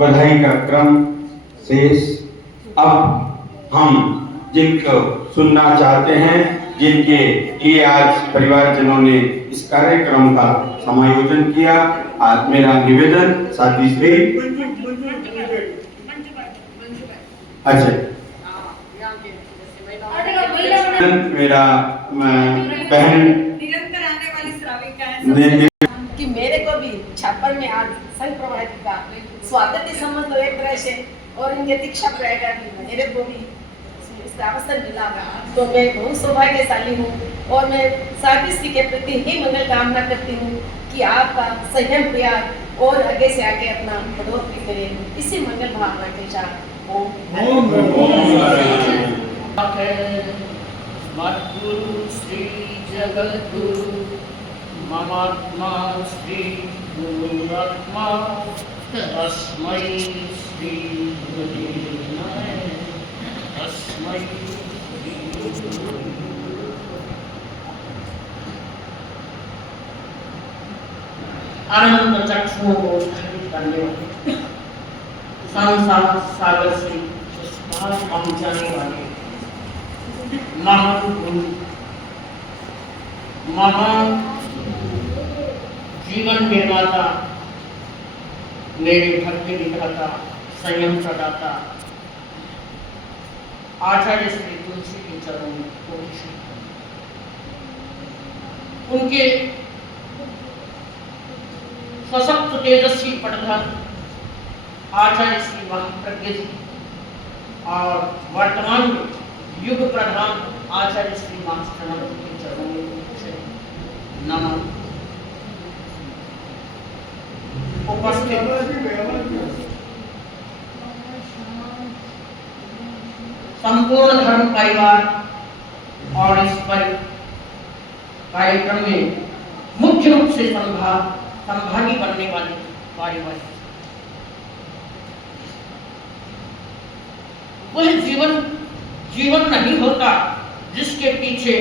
बधाई का क्रम शेष। अब हम जिनको सुनना चाहते हैं, जिनके लिए आज परिवारजनों ने इस कार्यक्रम का समायोजन किया, आज मेरा निवेदन साथी श्री अच्छा मेरा बहन निरंतर आने वाली श्राविका है कि मेरे को भी छापर में आज संघ प्रभाती का स्वागत ही समझ लो एक तरह से, और इनके दीक्षा रहेगा भी मेरे को भी इसका अवसर मिला, तो मैं बहुत सौभाग्यशाली हूँ। और मैं साथी श्री के प्रति ही मंगल कामना करती हूँ कि आपका संयम प्रयास और आगे से आगे अपना बढ़ोतरी करें, इसी मंगल भावना के साथ मद्गुरु श्री जगद्गुरु ममात्मा श्री गुरुरात्मा तस्मै श्री गुरुवे नमः तस्मै श्री अनंत चक्षुओं को खरीद करने वाले संसार सागर से उस पार पहुंचाने वाले महान गुरु, महान जीवन निर्माता, मेरे भक्ति विधाता, संयम प्रदाता आचार्य श्री तुलसी के चरणों में कोटि उनके सशक्त तेजस्वी प्रधान आचार्य श्री महाप्रज्ञ जी और वर्तमान में युग प्रधान आचार्य श्री महास्थानंद के चरणों में नमन। उपस्थित संपूर्ण धर्म परिवार और इस पर कार्यक्रम में मुख्य रूप से संभागी बनने वाले पारिवारिक, वह जीवन नहीं होता जिसके पीछे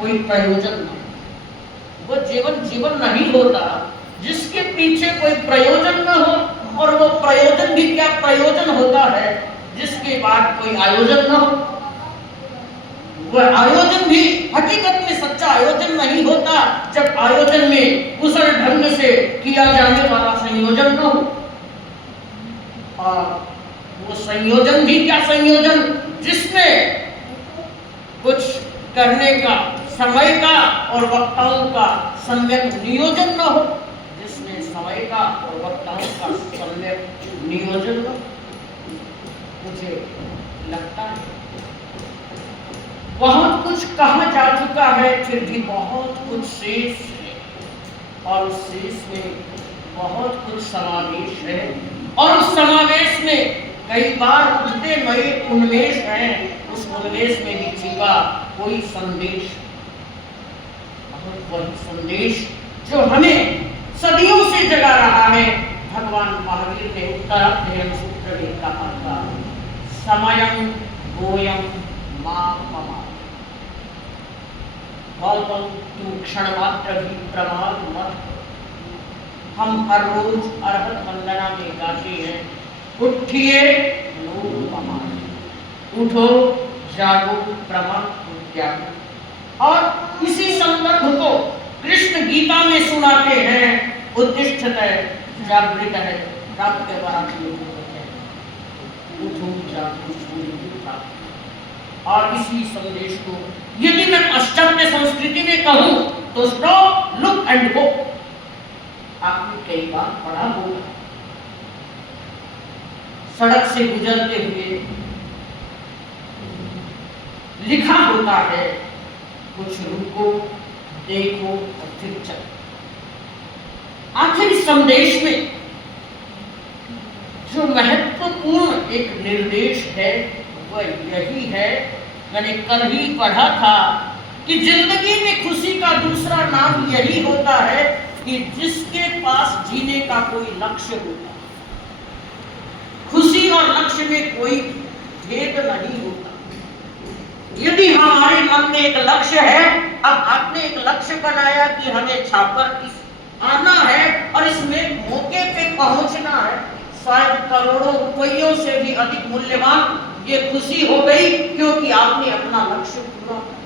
कोई प्रयोजन न हो। वो जीवन नहीं होता जिसके पीछे कोई प्रयोजन न हो, और वो प्रयोजन भी क्या प्रयोजन होता है जिसके बाद कोई आयोजन न हो। वह आयोजन भी हकीकत में सच्चा आयोजन नहीं होता जब आयोजन में कुशल ढंग से किया जाने वाला संयोजन न हो। और वो संयोजन भी क्या संयोजन जिसमें कुछ करने का समय का और वक्ताओं का सम्यक नियोजन न हो, जिसमें समय का और वक्ताओं का सम्यक नियोजन न हो। मुझे लगता है बहुत कुछ कहा जा चुका है, फिर भी बहुत कुछ शेष है, और उस शेष में बहुत कुछ समावेश है, और उस समावेश में कई बार उठते नए उन्मेष हैं। उस उन्मेष में भी छिपा कोई संदेश, वही संदेश जो हमें सदियों से जगा रहा है। भगवान महावीर ने उत्तराध्ययन सूत्र में कहा था, समयं गोयं माममा, तुम क्षण मात्र भी प्रमाद मत। हम हर रोज अरहत वंदना में गाते हैं, उठिए नूर पमान, उठो जागो प्रमाद त्यागो। और इसी संदर्भ को कृष्ण गीता में सुनाते हैं, उत्तिष्ठतः जागृत है प्राप्त पराक्रम है, उठो जागो सूर्य उठा। और इसी संदेश को यदि मैं पाश्चात्य संस्कृति में कहूं तो स्टॉप लुक एंड गो। आपने कई बार पढ़ा होगा, सड़क से गुजरते हुए लिखा होता है, कुछ रुको देखो और फिर चलो। आखिर इस संदेश में जो महत्वपूर्ण एक निर्देश है वह यही है, मैंने कल ही पढ़ा था कि जिंदगी में खुशी का दूसरा नाम यही होता है कि जिसके पास जीने का कोई लक्ष्य होता है। खुशी और लक्ष्य में कोई भेद नहीं होता। यदि हमारे मन में एक लक्ष्य है, अब आपने एक लक्ष्य बनाया कि हमें छापर आना है और इसमें मौके पे पहुंचना है, शायद करोड़ों रुपयों से भी अधिक मूल्यवान ये खुशी हो गई, क्योंकि आपने अपना लक्ष्य पूरा कर।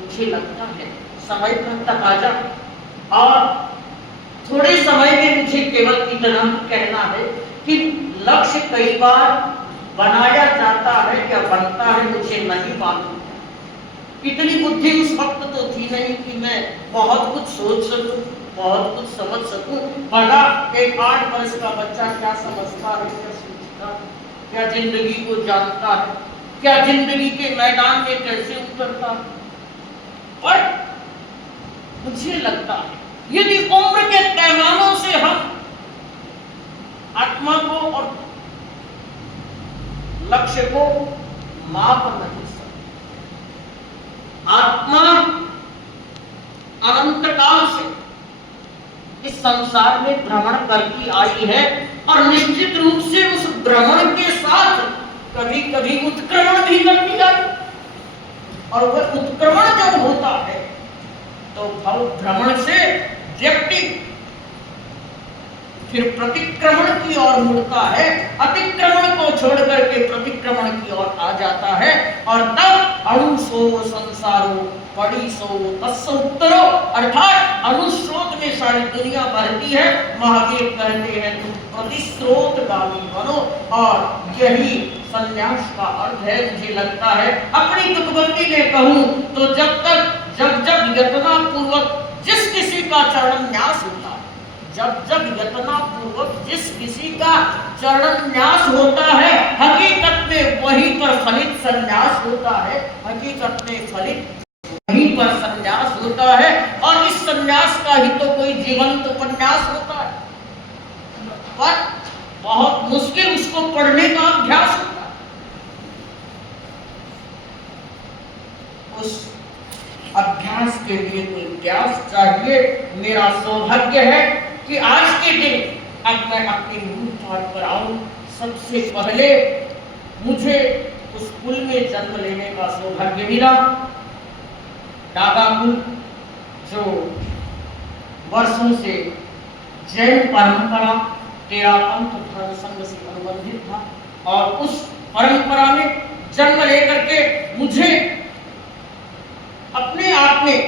मुझे लगता है समय पर तकाजा, और थोड़े समय में मुझे केवल इतना कहना है कि लक्ष्य कई बार बनाया जाता है या बनता है, मुझे नहीं मालूम। इतनी बुद्धि उस वक्त तो थी नहीं कि मैं बहुत कुछ सोच सकूं, बहुत कुछ समझ सकूं। भला एक 8 वर्ष का बच्चा क्या समझता है, क्या सोचता है, क्या जिंदगी को जानता है, क्या जिंदगी के मैदान में कैसे उतरता है। पर मुझे लगता है यदि उम्र के पैमानों से हम आत्मा को और लक्ष्य को माप नहीं सकते। आत्मा अनंत काल से इस संसार में भ्रमण करती आई है, और निश्चित रूप से उस भ्रमण के साथ कभी कभी उत्क्रमण भी करती आई। और वह उत्क्रमण जब होता है तो भव भ्रमण से व्यक्ति फिर प्रतिक्रमण की ओर मुड़ता है, अतिक्रमण को छोड़ करके प्रतिक्रमण की ओर आ जाता है। और तब अणुसो संसारो पड़ी सो तस्सो उत्तरो, अर्थात अनुस्रोत में सारी दुनिया बहती है। महावीर कहते हैं तुम प्रतिस्रोतगामी बनो, और यही संन्यास का अर्थ है। मुझे लगता है अपनी तुकबंदी में कहूं तो जब यत्ना पूर्वक जिस किसी का चरण न्यास होता है, जब यत्ना पूर्वक जिस किसी का चरण न्यास होता है, हकीकत में वहीं पर फलित संन्यास होता है। हकीकत में फलित वहीं पर संन्यास होता है, और इस संन्यास का ही तो कोई जीवंत उपन्यास होता है। पर बहुत मुश्किल उसको पढ़ने का अभ्यास होता है। उस अभ्यास के लिए कोई अभ्यास चाहिए। मेरा सौभाग्य है कि आज के दिन अब मैं अपनी मूल बात पर आऊं। सबसे पहले मुझे उस कुल में जन्म लेने का सौभाग्य मिला, डागा कुल, जो वर्षों से जैन परंपरा तेरापंथ धर्म संघ से अनुबंधित था। और उस परंपरा में जन्म लेकर के मुझे अपने आप में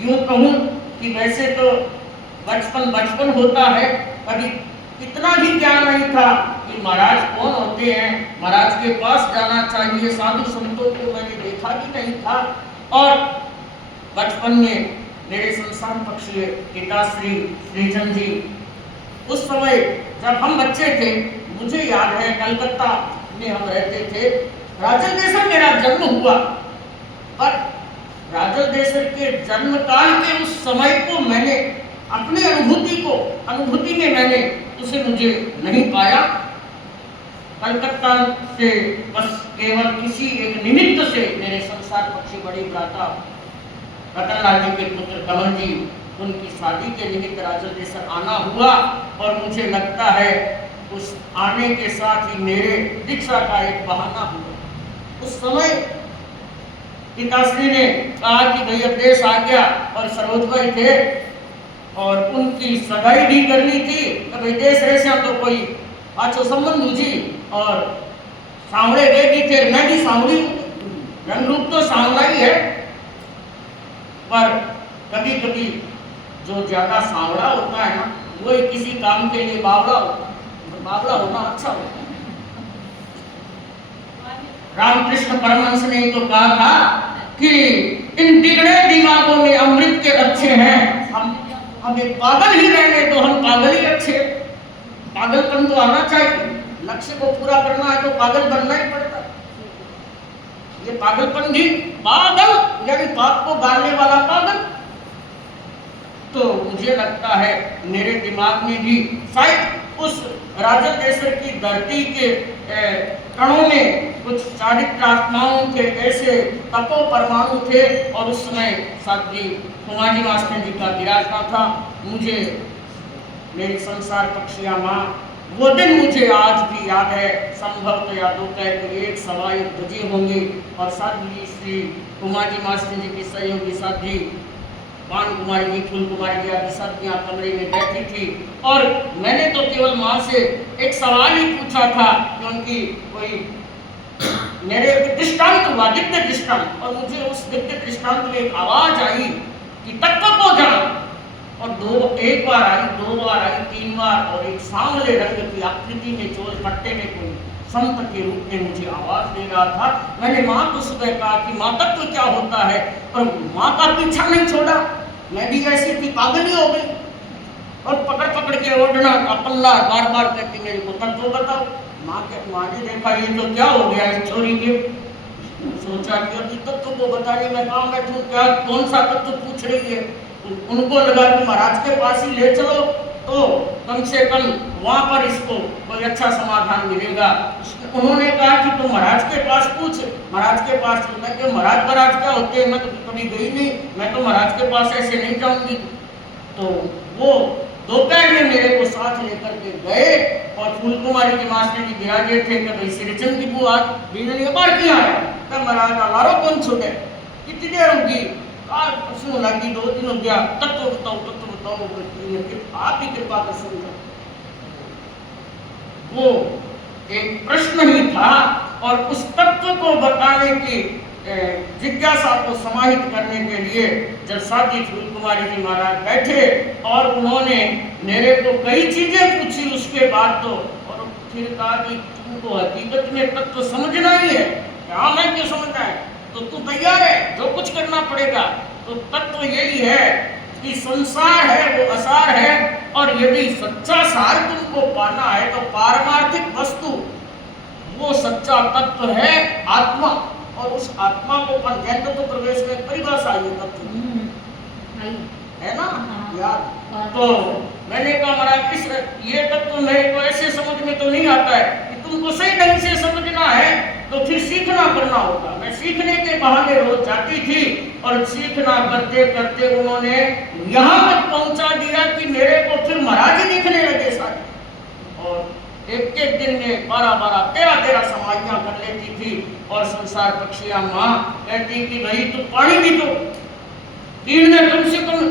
यूं कहूं कि वैसे तो बचपन होता है, कभी इतना भी ज्ञान नहीं था कि महाराज कौन होते हैं, महाराज के पास जाना चाहिए। साधु संतों को मैंने देखा भी नहीं था। और बचपन में मेरे संस्थान पक्षी पिताश्री श्रीचंद जी, उस समय जब हम बच्चे थे, मुझे याद है कलकत्ता में हम रहते थे। राजल देसर मेरा जन्म हुआ, पर राजल देसर के जन्म काल के उस समय को मैंने अपनी अनुभूति में मैंने उसे मुझे नहीं पाया। कलकत्ता से बस केवल किसी एक निमित्त से मेरे संसार पक्षी बड़ी भ्राता रतनलाल जी के पुत्र कमल जी, उनकी शादी के निमित्त राजल देसर आना हुआ। और मुझे लगता है उस आने के साथ ही मेरे दीक्षा का एक बहाना हुआ। उस समय पिताश्री ने कहा कि भाई अब देश आ गया, और सरोज भाई थे और उनकी सगाई भी करनी थी। तो भाई देश रहे तो कोई अच्छो संबंध मुझी, और सांवड़े वे भी थे, मैं भी सांवड़ी, रंग रूप तो सांवला ही है। पर कभी कभी जो ज्यादा सांवड़ा होता है ना, वो किसी काम के लिए बावड़ा होता है। बावड़ा होना अच्छा होता है। रामकृष्ण परमहंस ने तो कहा था कि इन बिगड़े दिमागों में अमृत के अच्छे हैं। हमें पागल ही रहने तो हम पागल ही अच्छे। पागलपन तो आना चाहिए, लक्ष्य को पूरा करना है तो पागल बनना ही पड़ता है। ये पागलपन भी, पागल यानी पाप को गालने वाला पागल। तो मुझे लगता है मेरे दिमाग में भी शायद उस राजल देसर की धरती के कणों में कुछ चारित्रात्माओं के ऐसे तपो परमाणु थे। और उस समय साध्वी कुमारी वास्तव जी का विराजना था। मुझे मेरी संसार पक्षिया माँ, वो दिन मुझे आज भी याद है। संभवतः या दोपहर के 1-1:15 बजे होंगे, और साध्वी श्री कुमारी मास्टर जी की सहयोगी साध्वी पान कुमारी जी, फूल कुमारी जी आदि सब यहाँ कमरे में बैठी थी और मैंने तो केवल माँ से एक सवाल ही पूछा था कि उनकी कोई मेरे दृष्टांत हुआ, दिव्य दृष्टांत, और मुझे उस दिव्य दृष्टांत में एक आवाज आई कि तत्व को जान, और एक बार आई, 2 बार आई, 3 बार, और एक सांवले रंग की आकृति में चोल पट्टे में कोई संत के रूप में मुझे आवाज दे रहा था। मैंने माँ को सुबह कहा कि माँ तत्व क्या होता है, और माँ का पीछा नहीं छोड़ा। मैं भी ऐसी थी, पागल ही हो गई और पकड़ पकड़ के ओढ़ना का पल्ला बार बार कहती मेरे को तत्व बताओ। माँ ने देखा ये तो क्या हो गया इस छोरी के, सोचा कि अभी तत्व को बताने में कहा मैं तू क्या कौन सा तत्व पूछ रही है। उनको लगा कि महाराज के पास ही ले चलो तो कम से कम वहाँ पर इसको कोई अच्छा समाधान मिलेगा। उन्होंने कहा कि तुम महाराज के पास पूछ, महाराज के पास। मैं कि महाराज क्या होते हैं, मैं तो कभी गई नहीं, मैं तो महाराज के पास ऐसे नहीं जाऊंगी। तो वो दोपहर में मेरे को साथ लेकर के गए और फूल कुमारी के मास्टर जी विराजे थे कि भाई श्रीचंद की बुआ बीने बार किया है, तब महाराज अलारो कौन छूटे कितनी देर होगी, सुन लगी 2 दिन हो गया, तत्व बताओ आप ही कृपा कर समझो। वो एक प्रश्न ही था और उस तत्व को बताने की जिज्ञासा को समाहित करने के लिए जब साथी फूल कुमारी जी महाराज बैठे और उन्होंने मेरे को कई चीजें पूछी उसके बाद तो, और फिर कहा कि तुमको हकीकत में तत्व समझना ही है। हाँ मैं क्यों समझना है, तो तू तैयार है, जो कुछ करना पड़ेगा। तो तत्व यही है कि संसार है वो असार है, और यदि सच्चा सार तुमको पाना है तो पारमार्थिक वस्तु वो सच्चा तत्व है आत्मा, और उस आत्मा को पंचेंद्र तो प्रवेश में परिभाषा ये तत्व है ना यार। तो मैंने कहा महाराज इस ये तत्व मेरे को ऐसे समझ में तो नहीं आता है कि तुमको सही ढंग से समझना है तो फिर सीखना करना होगा। मैं सीखने के बहाने रोज जाती थी और सीखना करते करते उन्होंने यहाँ तक पहुंचा दिया कि मेरे को फिर महाराज ही दिखने लगे सारे, और एक दिन में 12-12, 13-13 समाधियां कर लेती थी। और संसार पक्षियां माँ कहती कि भाई तू पानी भी तो दिन में कम से कम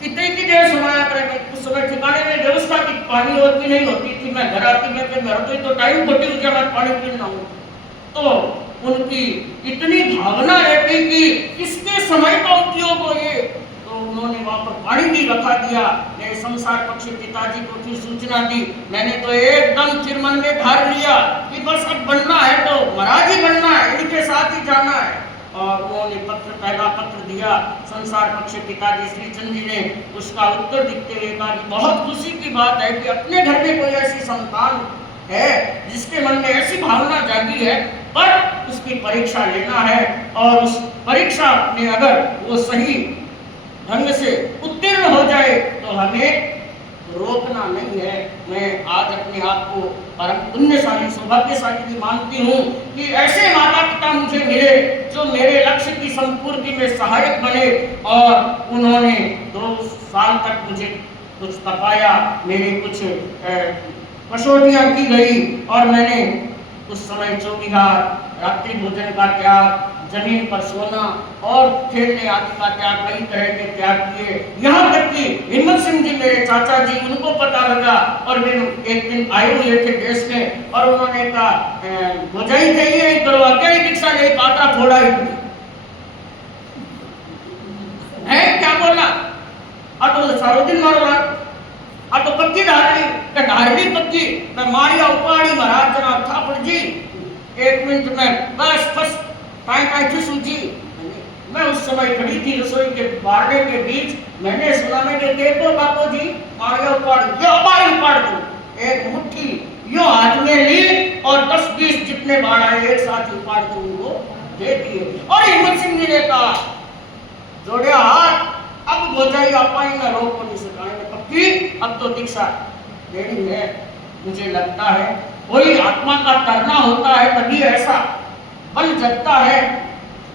कितनी की देर समाया करेंगे। उस समय ठिकाने में व्यवस्था की पानी और भी नहीं होती थी। मैं घर आती मैं घर तो टाइम खोटी हो गया, मैं पानी पीना हूँ। तो उनकी इतनी भावना रहती कि किसके समय का उपयोग हो ये, तो उन्होंने वहां पर पानी भी रखा दिया। मेरे संसार पक्षी पिताजी को फिर सूचना दी। मैंने तो एकदम फिर मन में धार लिया कि बस अब बनना है तो महाराज ही बनना है, इनके साथ ही जाना है। और उन्होंने पहला पत्र दिया। संसार पक्षी पिताजी श्रीचंद जी ने उसका उत्तर लिखते हुए कहा कि बहुत खुशी की बात है कि अपने घर में कोई ऐसी संतान है जिसके मन में ऐसी भावना जागी है, पर उसकी परीक्षा लेना है और उस परीक्षा में अगर वो सही ढंग से उत्तीर्ण हो जाए तो हमें रोकना नहीं है। मैं आज अपने आप को परम पुण्यशाली सौभाग्यशाली भी मानती हूँ कि ऐसे माता पिता मुझे मिले जो मेरे लक्ष्य की संपूर्ति में सहायक बने। और उन्होंने 2 साल तक मुझे कुछ तपाया, मेरी कुछ कसौटियाँ की गई और मैंने उस समय चौकीदार, रात्रि भोजन का त्याग, जमीन पर सोना और खेलने आदि का त्याग, कई तरह के त्याग किए। यहाँ तक कि हिम्मत सिंह जी मेरे चाचा जी, उनको पता लगा और वे एक दिन आए हुए थे देश में और उन्होंने कहा भोजाई चाहिए करो, अकेली दीक्षा नहीं पाता थोड़ा ही है क्या बोला। तो सारो दिन मारो तो पक्की ढारड़ी पक्की मैं मारिया उपाड़ी महाराज जना थापड़ जी 1 मिनट में बस फस टाइम थी सूझी। मैं उस समय खड़ी थी रसोई के बारने के बीच, मैंने सुना मैंने देखो बापू जी मारिया उपाड़ी यो बारी उपाड़ दो। एक मुट्ठी यो हाथ में ली और 10-20 जितने बाढ़ आए एक साथ उपाड़ दो उनको दे दिए। और हिम्मत सिंह जी ने कहा जोड़े हाथ, अब भोजाई आपाई ना रोक नहीं सका पक्की, अब तो दीक्षा देनी है। मुझे लगता है कोई आत्मा का करना होता है तभी ऐसा बल जगता है,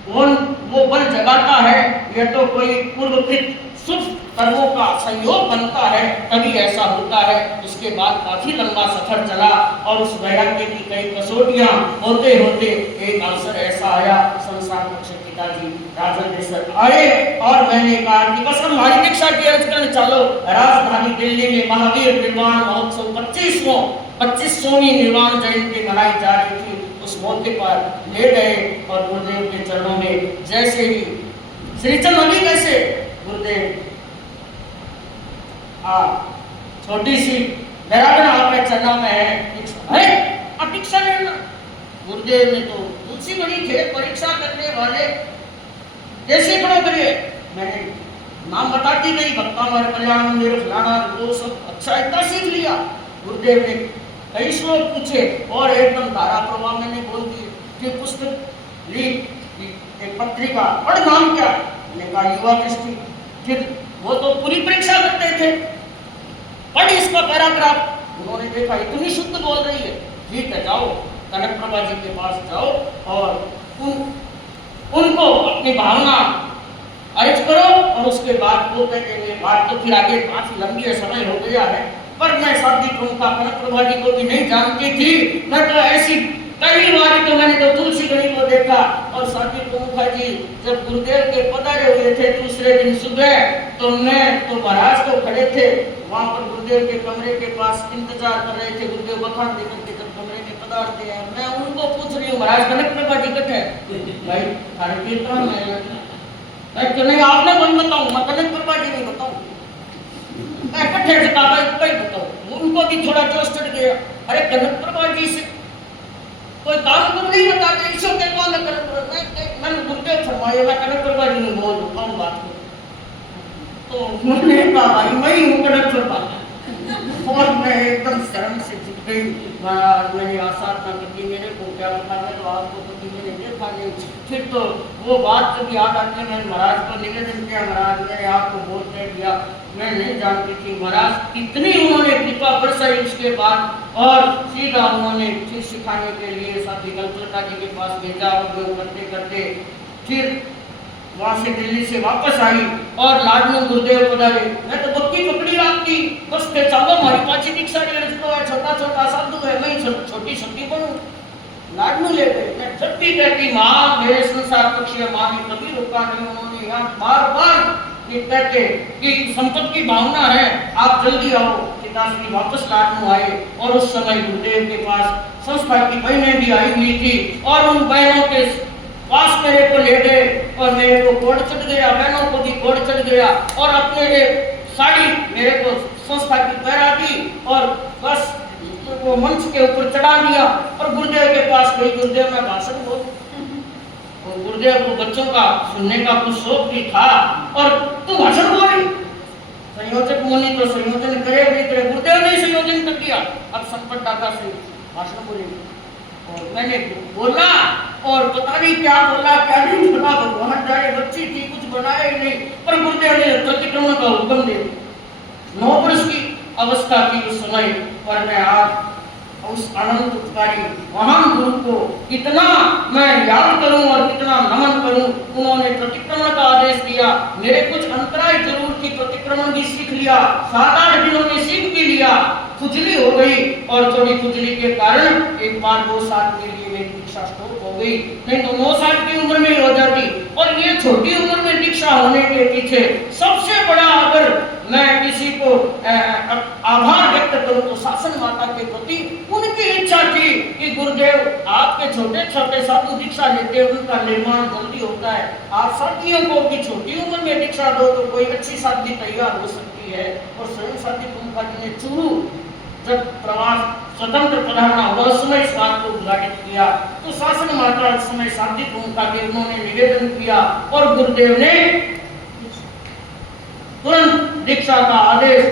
वो बल जगाता है। यह तो कोई पूर्वकृत शुभ कर्मों का संयोग बनता है तभी ऐसा होता है। उसके बाद काफी लंबा सफर चला और उस वैराग्य की कई कसौटियां होते होते एक अवसर ऐसा आया। संसार पक्ष पिताजी राजन सर आए और मैंने कहा कि बस हम हमारी दीक्षा की अर्ज करने चलो। राजधानी दिल्ली में महावीर निर्वाण महोत्सव 25वीं निर्वाण जयंती मनाई जा रही थी। उस मौके पर ले गए और गुरुदेव के चरणों में जैसे ही श्रीचंद अभी कैसे गुरुदेव छोटी सी बराबर आपके चरणों में है दीक्षा लेना। गुरुदेव ने तो तुलसी बड़ी थे परीक्षा करने वाले जैसे खड़ो करिए। मैंने नाम बताती गई भक्ता हमारे कल्याण मंदिर फलाना वो सब अच्छा इतना सीख लिया। गुरुदेव ने कई श्लोक पूछे और एकदम धारा प्रवाह मैंने बोल दी कि पुस्तक ली एक पत्रिका और नाम क्या? मैंने कहा युवा दृष्टि। फिर वो तो पूरी परीक्षा करते थे, पढ़ इसका पैराग्राफ। उन्होंने देखा इतनी शुद्ध बोल रही है, ठीक है जाओ कनक प्रभा जी के पास जाओ और उनको अपनी भावना अर्ज करो और उसके बाद वो कहते हैं बात तो फिर आगे काफी लंबी है, समय हो गया है। पर मैं शाब्दिक प्रमुखा कनक प्रभा जी को भी नहीं जानती थी। मैं तो ऐसी पहली बार तो मैंने तो तुलसी गणी को देखा और शाब्दिक प्रमुखा जी जब गुरुदेव के पधारे हुए थे दूसरे दिन सुबह तो मैं तो महाराज तो खड़े थे वहां पर गुरुदेव के कमरे के पास इंतजार कर रहे थे। गुरुदेव बखान देकर के जब कमरे में पधारते हैं मैं उनको पूछ रही हूँ महाराज कनक प्रभा जी कट है भाई सारे कीर्तन मैं क्यों नहीं आपने मन बताऊँ मैं कनक प्रभा जी नहीं बताऊँ मैं कट्ठे कई बताऊँ। उनको भी थोड़ा जोश चढ़ गया, अरे कनक प्रभा जी से कोई काम को नहीं बताते ईश्वर के कौन मैंने गुरुदेव फरमाया मैं कनक प्रभा जी में बोल कौन बात को तो मैंने कहा भाई मैं ही हूँ कनक प्रभा और मैं एकदम शर्म से झुक गई। महाराज मैंने आसाधना की मेरे को क्या बताना तो आपको कभी मैंने देखा नहीं। फिर तो वो बात जब याद आती है मैंने महाराज को निवेदन किया महाराज मैंने आपको बोल कर दिया मैं नहीं जानती थी। महाराज इतनी उन्होंने कृपा बरसाई उसके बाद और सीधा उन्होंने फिर सिखाने के लिए साथी कल्पना जी के पास भेजा और वो करते करते फिर वहां से दिल्ली से वापस आई और लाडनू गुरुदेव पधारे। मैं तो बक्की पकड़ी आपकी बस के चालो हमारी पाची दीक्षा है छोटा छोटा साधु है मैं छोटी शक्ति बनूं। लाडनू ले गए मैं जब भी कहती माँ मेरे संसार पक्षी माँ ने कभी रोका नहीं। उन्होंने यहाँ बार बार कहते कि संपत्ति की भावना है आप जल्दी आओ। पिताश्री वापस लाडनू आए और उस समय गुरुदेव के पास संस्था की बहनें भी आई हुई थी और उन बहनों के पास मेरे को ले गए और मेरे को घोड़ चढ़ गया बहनों को भी घोड़ चढ़ गया और अपने साड़ी मेरे को संस्था की पहरा दी और बस वो मंच के ऊपर चढ़ा दिया और गुरुदेव के पास गई। गुरुदेव मैं भाषण बोल और गुरुदेव को बच्चों का सुनने का कुछ शौक भी था और तू भाषण बोली संयोजक मुनि तो संयोजन करे नहीं करे गुरुदेव ने संयोजन कर दिया। अब संपत दादा से भाषण बोलेंगे और मैंने बोला और पता नहीं क्या बोला क्या नहीं बोला भगवान जाने बच्ची थी कुछ बनाया ही नहीं पर गुरुदेव ने प्रतिक्रमण का हुक्म दे 9 वर्ष की अवस्था की उस समय पर मैं आज उस अनंत उत्कारी महान गुरु को कितना मैं याद करूं और कितना नमन करूं। उन्होंने प्रतिक्रमण का आदेश दिया मेरे कुछ अंतराय जरूर थी प्रतिक्रमण भी सीख लिया 7-8 दिनों में सीख भी लिया। खुजली हो गई और थोड़ी खुजली के कारण एक बार 2 साल के लिए मेरी दीक्षा स्टॉप हो गई नहीं तो 9 साल की उम्र में हो जाती। और ये छोटी उम्र में दीक्षा होने के पीछे सबसे बड़ा अगर मैं किसी को आभार व्यक्त करूं तो शासन माता के प्रति उनकी इच्छा थी कि गुरुदेव आपके छोटे छोटे साधु दीक्षा लेते हैं उनका निर्माण जल्दी होता है। आप साथियों को भी छोटी उम्र में दीक्षा दो तो कोई अच्छी साथी तैयार हो सकती है। और स्वयं साथी प्रमुखा जी ने चूरू जब प्रवास स्वतंत्र पधारना हुआ उस समय इस बात को उद्घाटित किया तो शासन माता उस समय साथी प्रमुखा के उन्होंने निवेदन किया और गुरुदेव ने तुरंत दीक्षा का आदेश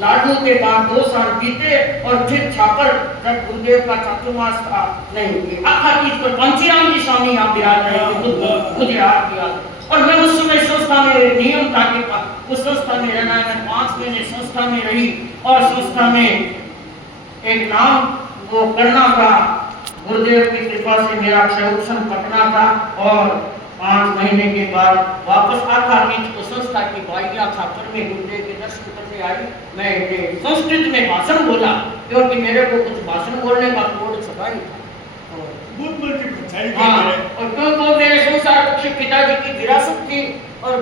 लाडनू के बाद 2 साल बीते और फिर छापर जब गुरुदेव का चातुर्मास था नहीं आखा चीज पर पंचीराम जी स्वामी आप याद रहे मुझे याद किया और मैं उस समय संस्था में नियम था कि उस संस्था में रहना है। मैं 5 महीने संस्था में रही और संस्था में एक नाम वो करना था गुरुदेव की कृपा से मेरा क्षयभूषण पटना था और 5 महीने के बाद वापस आखा बीच को संस्था की बाइया छापर में गुरुदेव के दर्शन करने आई। मैं संस्कृत में भाषण बोला क्योंकि मेरे को कुछ भाषण बोलने का कोड छुपा ही था गुरुकुल की बचाई हाँ, के और क्योंकि मेरे संसार पक्षी पिताजी की विरासत थी और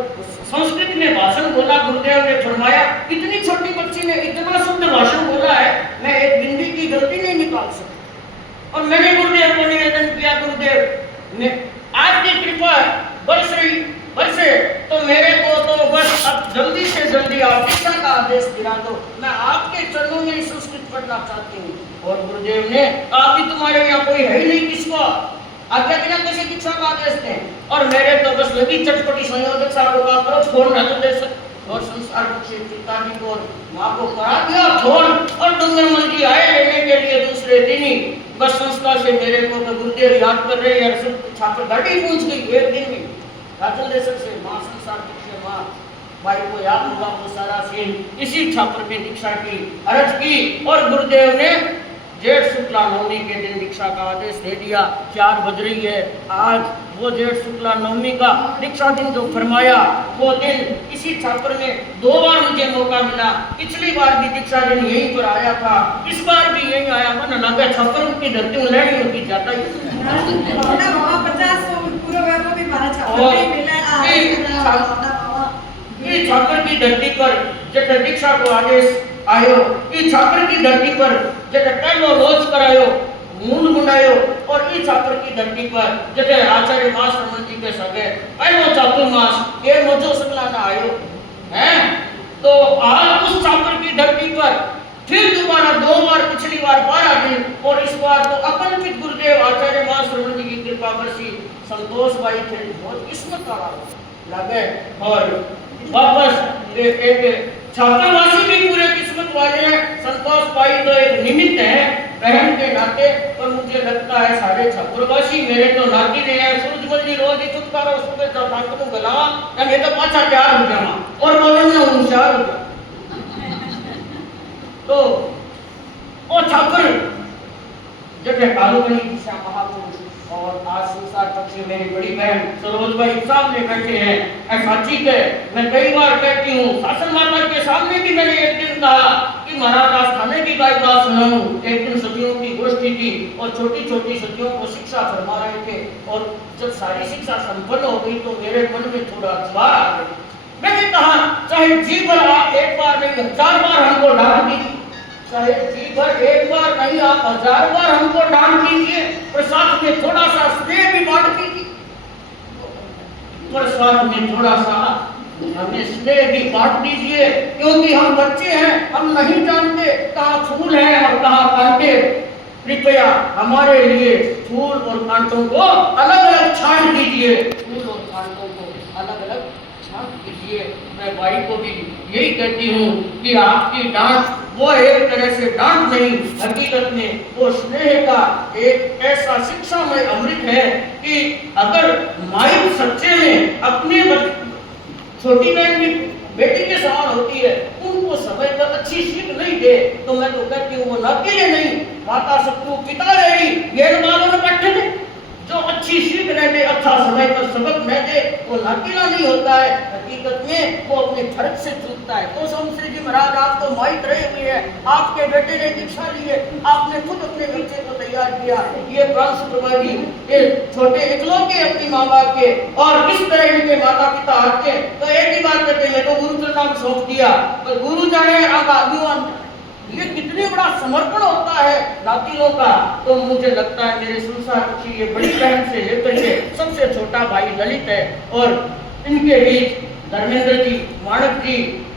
संस्कृत में भाषण बोला, गुरुदेव ने फरमाया। इतनी छोटी बच्ची ने इतना शुद्ध भाषण बोला है, मैं एक बिंदी की गलती नहीं निकाल सकता। और मैंने गुरुदेव को निवेदन किया, गुरुदेव ने आपकी कृपा बरसे तो मेरे को तो बस अब जल्दी से जल्दी आप दीक्षा का आदेश दिला दो, मैं आपके चरणों में संस्कृत पढ़ना चाहती हूँ। और गुरुदेव ने कहा कि तुम्हारे यहाँ कोई है ही नहीं, किसको आज्ञा बिना कैसे दीक्षा का आदेश दें। और मेरे तो बस लगी चटपटी संयोजक साहब का करो फोन न तो दे सकते। और संसार पक्षी पिताजी को और माँ को करा दिया फोन, और डूंगरमल जी आए लेने के लिए दूसरे दिन ही। बस संस्था से मेरे को गुरुदेव याद कर रहे यार, सब छात्र गाड़ी पहुंच गई एक दिन में राजल देशक से। माँ संसार पक्षी माँ भाई को याद होगा वो सारा सीन। इसी छात्र में दीक्षा की अर्ज की और गुरुदेव ने जेठ शुक्ला नवमी के दिन दीक्षा का आदेश दे दिया। 4 बज रही है आज, वो जेठ शुक्ला नवमी का दीक्षा दिन जो फरमाया, वो दिन इसी छात्र में 2 बार मुझे मौका मिला। पिछली बार भी दीक्षा दिन यहीं पर आया था, इस बार भी यहीं आया। मन लगा छात्रों की धरती उलैड़ी होती जाता ही। छात्र की धरती पर जब दीक्षा को आदेश आयो, ई छात्र की धरती पर जब पहलो रोज करायो, मूल मुंडायो, और ई छात्र की धरती पर जब आचार्य मास रमन जी के सगे पहलो चातुर्मास ये मजो सकलाना आयो है। तो आज उस छात्र की धरती पर फिर दोबारा 2 बार, पिछली बार 12 दिन और इस बार तो अकल्पित गुरुदेव आचार्य मास रमन जी की कृपा बरसी। संतोष भाई थे बहुत किस्मत वाला लगे और वापस एक छात्रवासी भी पूरे किस्मत वाले हैं। संतोष भाई तो एक निमित्त है बहन के नाते, पर मुझे लगता है सारे छात्रवासी मेरे तो नाती रहे हैं। सूरजमल जी रोज ही छुटकारा उसके तो नाक को गलावा या मैं तो पाछा तैयार हो जावा और बोलने में होशियार हो जा। तो वो छात्र जब कालूबनी दिशा महापुरुष और आज संसार पक्षी मेरी बड़ी बहन सरोज भाई सामने बैठे हैं। ऐसा ठीक है, मैं कई बार कहती हूँ, शासन माता के सामने भी मैंने एक दिन कहा कि महाराज आस्थाने की काय बात सुनाऊं। एक दिन सतियों की गोष्ठी थी और छोटी छोटी सतियों को शिक्षा फरमा रहे थे, और जब सारी शिक्षा संपन्न हो गई तो मेरे मन में थोड़ा द्वार आ गई। मैंने कहा चाहे जी भर आप एक बार नहीं 1000 बार हमको डांट दीजिए, चाहे जी भर एक बार नहीं आप 1000 बार हमको डांट दीजिए, पर साथ में थोड़ा सा स्नेह भी बांट दीजिए, पर साथ में थोड़ा सा हमें स्नेह भी बांट दीजिए, क्योंकि हम बच्चे हैं, हम नहीं जानते कहाँ फूल है और कहाँ कांटे। कृपया हमारे लिए फूल और कांटों को अलग अलग छांट दीजिए, फूल और कांटों को अलग अलग छांट दीजिए। मैं भाई को भी यही कहती हूँ कि आपकी डांट वो एक तरह से डांट नहीं, हकीकत में वो स्नेह का एक ऐसा शिक्षामय अमृत है कि अगर माई सच्चे में अपने छोटी बहन भी बेटी के समान होती है, उनको समय पर अच्छी सीख नहीं दे तो मैं तो कहती हूँ वो नकीले नहीं, माता शत्रु पिता रही ये मानो न बैठे थे। जो अच्छी सीख न दे, अच्छा समय पर सबक न दे, वो नाकीला नहीं होता है, हकीकत में वो अपने फर्ज से चूकता है। तो सोमश्री जी महाराज आप तो माइक रहे हुए हैं, आपके बेटे ने दीक्षा ली है, आपने खुद अपने बच्चे को तैयार किया। ये प्रांश प्रभा जी ये छोटे इकलौते अपनी माँ बाप के, और किस तरह इनके माता पिता आते तो एक ही बात कहते हैं तो गुरु चरणाम सौंप दिया, पर गुरु जाने आगा अभिमान ये कितने बड़ा समर्पण होता है नातियों का। तो मुझे लगता है मेरे संसार की ये बड़ी बहन से लेकर के सबसे छोटा भाई ललित है, और इनके बीच धर्मेंद्र जी, माणक जी,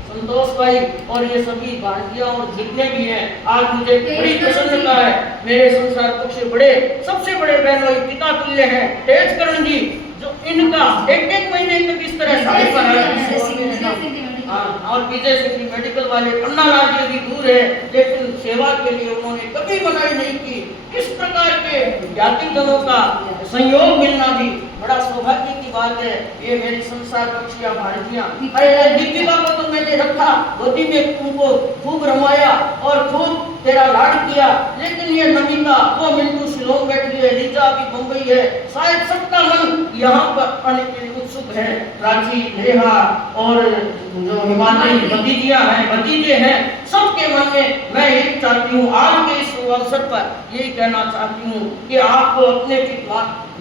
संतोष भाई और ये सभी भांजियां और जितने भी हैं। आज मुझे बड़ी प्रसन्नता है, मेरे संसार पक्ष से बड़े सबसे बड़े बहनों पिता तुल्य हैं तेजकरण जी, जो इनका एक महीने तक इस तरह साड़ी पर और विजय सिंह मेडिकल वाले पन्ना लाल जी भी दूर है, लेकिन सेवा के लिए उन्होंने कभी मनाही नहीं की। इस प्रकार के ज्ञातिजनों का संयोग मिलना भी बड़ा सौभाग्य की बात है। ये मेरी संसार पक्षियां भांजियां, अरे दीपिका को तो मैंने रखा गोदी में, उनको खूब रमाया और खूब तेरा लाड किया, लेकिन ये नमिता वो मिंटू शिलोंग बैठी है, लीजा की मुंबई है, शायद सबका मन यहाँ पर आने के लिए उत्सुक है। प्राची, नेहा और जो हिमालयी भतीजियाँ हैं, भतीजे हैं, सबके मन में मैं यही चाहती हूँ, आज के इस अवसर पर यही कहना चाहती हूँ कि आप अपने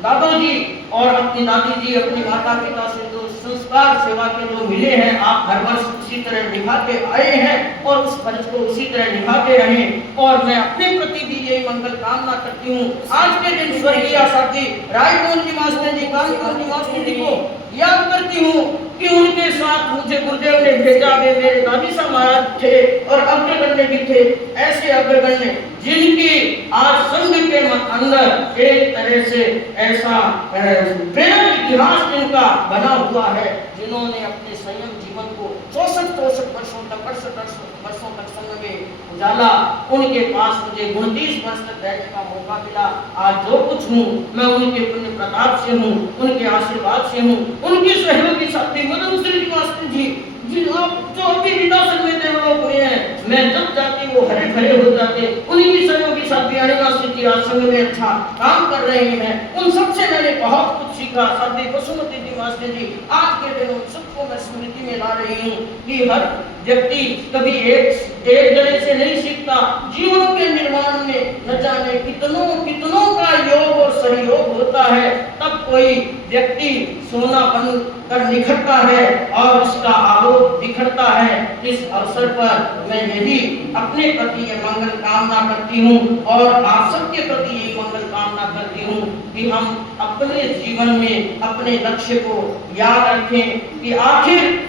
दादाजी और अपनी दादी जी, अपनी माता पिता से जो संस्कार सेवा के जो मिले हैं, आप हर वर्ष उसी तरह निभाते आए हैं और उस फर्ज को उसी तरह निभाते रहें। और मैं अपने प्रति भी यही मंगल कामना करती हूँ। आज के दिन स्वर्गीय आचार्य रायमोहन जी मास्टर जी, कानपुर जी मास्टर जी को याद करती हूँ कि उनके साथ मुझे गुरुदेव ने भेजा। वे मेरे दादी साहब महाराज थे और अग्रगण्य भी थे, ऐसे अग्रगण्य जिनकी आज संघ के अंदर एक तरह से ऐसा प्रेरक इतिहास जिनका बना हुआ है, जिन्होंने अपने संयम जीवन को 64 वर्षों तक संघ में उजाला। उनके पास मुझे 29 वर्ष तक रहने का मौका मिला। आज जो कुछ हूँ मैं उनके पुण्य प्रताप से हूँ, उनके आशीर्वाद से हूँ, उनके सहयोगी साथी मदन श्री मास्टर जी आप जो अभी विकासन में डेवलप हुए हैं, मैं जब जाती वो हरे भरे हो जाते। उन्हीं सहयोगी साथी अनिका जी आज संघ में अच्छा काम कर रहे हैं, उन सबसे मैंने बहुत कुछ सीखा। साथी वसुमती जी मास्टर जी, आज के दिन उन सबको मैं स्मृति में ला रही हूँ कि हर व्यक्ति कभी एक जने से नहीं सीखता। जीवन के निर्माण में न जाने कितनों का योग और सहयोग होता है, तब कोई व्यक्ति सोना बनकर निखरता है और उसका आलोक बिखरता है। इस अवसर पर मैं यही अपने प्रति ये मंगल कामना करती हूँ और आप सबके प्रति ये मंगल कामना करती हूँ कि हम अपने जीवन में अपने लक्ष्य को याद रखें कि आखिर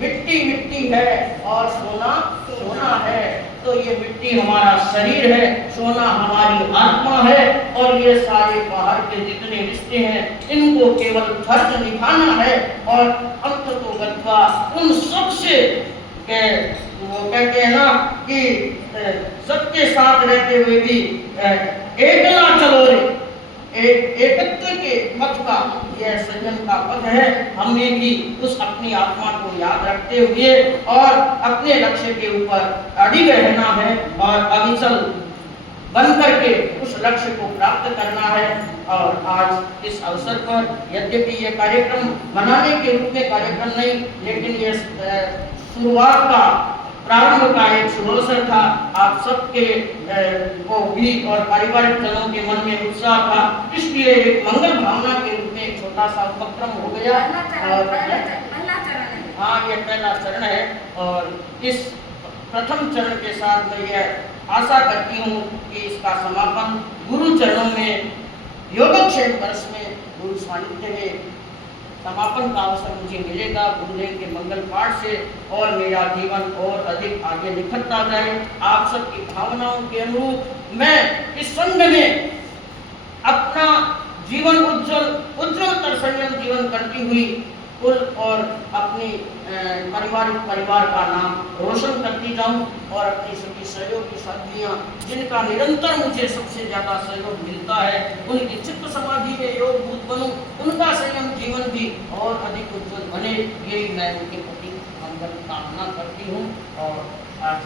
मिट्टी मिट्टी है और सोना सोना है। तो ये मिट्टी हमारा शरीर है, सोना हमारी आत्मा है और ये सारे बाहर के जितने रिश्ते हैं इनको केवल फर्ज निभाना है और अंततोगत्वा उन सबसे वो कहते हैं ना कि सबके साथ रहते हुए भी एकला चलो रे, एकत्व के पथ का यह संयम का पथ है। हमें भी उस अपनी आत्मा को याद रखते हुए और अपने लक्ष्य के ऊपर अड़िग रहना है और अविचल बन करके उस लक्ष्य को प्राप्त करना है। और आज इस अवसर पर यद्यपि ये कार्यक्रम बनाने के रूप में कार्यक्रम नहीं, लेकिन ये शुरुआत का प्रारंभ का एक शुभ अवसर था। आप सबके को भी और पारिवारिक जनों के मन में उत्साह था, इसलिए एक मंगल भावना के रूप में एक छोटा सा उपक्रम हो गया। हाँ, ये पहला चरण है और इस प्रथम चरण के साथ मैं यह आशा करती हूँ कि इसका समापन गुरु चरणों में योगक्षेम वर्ष में गुरु सानिध्य में समापन का अवसर मुझे मिलेगा गुरुदेव के मंगल पाठ से और मेरा जीवन और अधिक आगे निखरता जाए। आप सबकी भावनाओं के अनुरूप मैं इस संघ में अपना जीवन उज्ज्वलतर संयम जीवन करती हुई कुल और अपनी परिवार का नाम रोशन करती जाऊं और अपनी सभी सहयोगी साथियां जिनका निरंतर मुझे सबसे ज्यादा सहयोग मिलता है, उनकी चित्त समाधि में योगभूत बनूं, उनका संयम जीवन भी और अधिक उज्ज्वल बने, यही मैं उनके प्रति मंगल कामना करती हूँ। और आज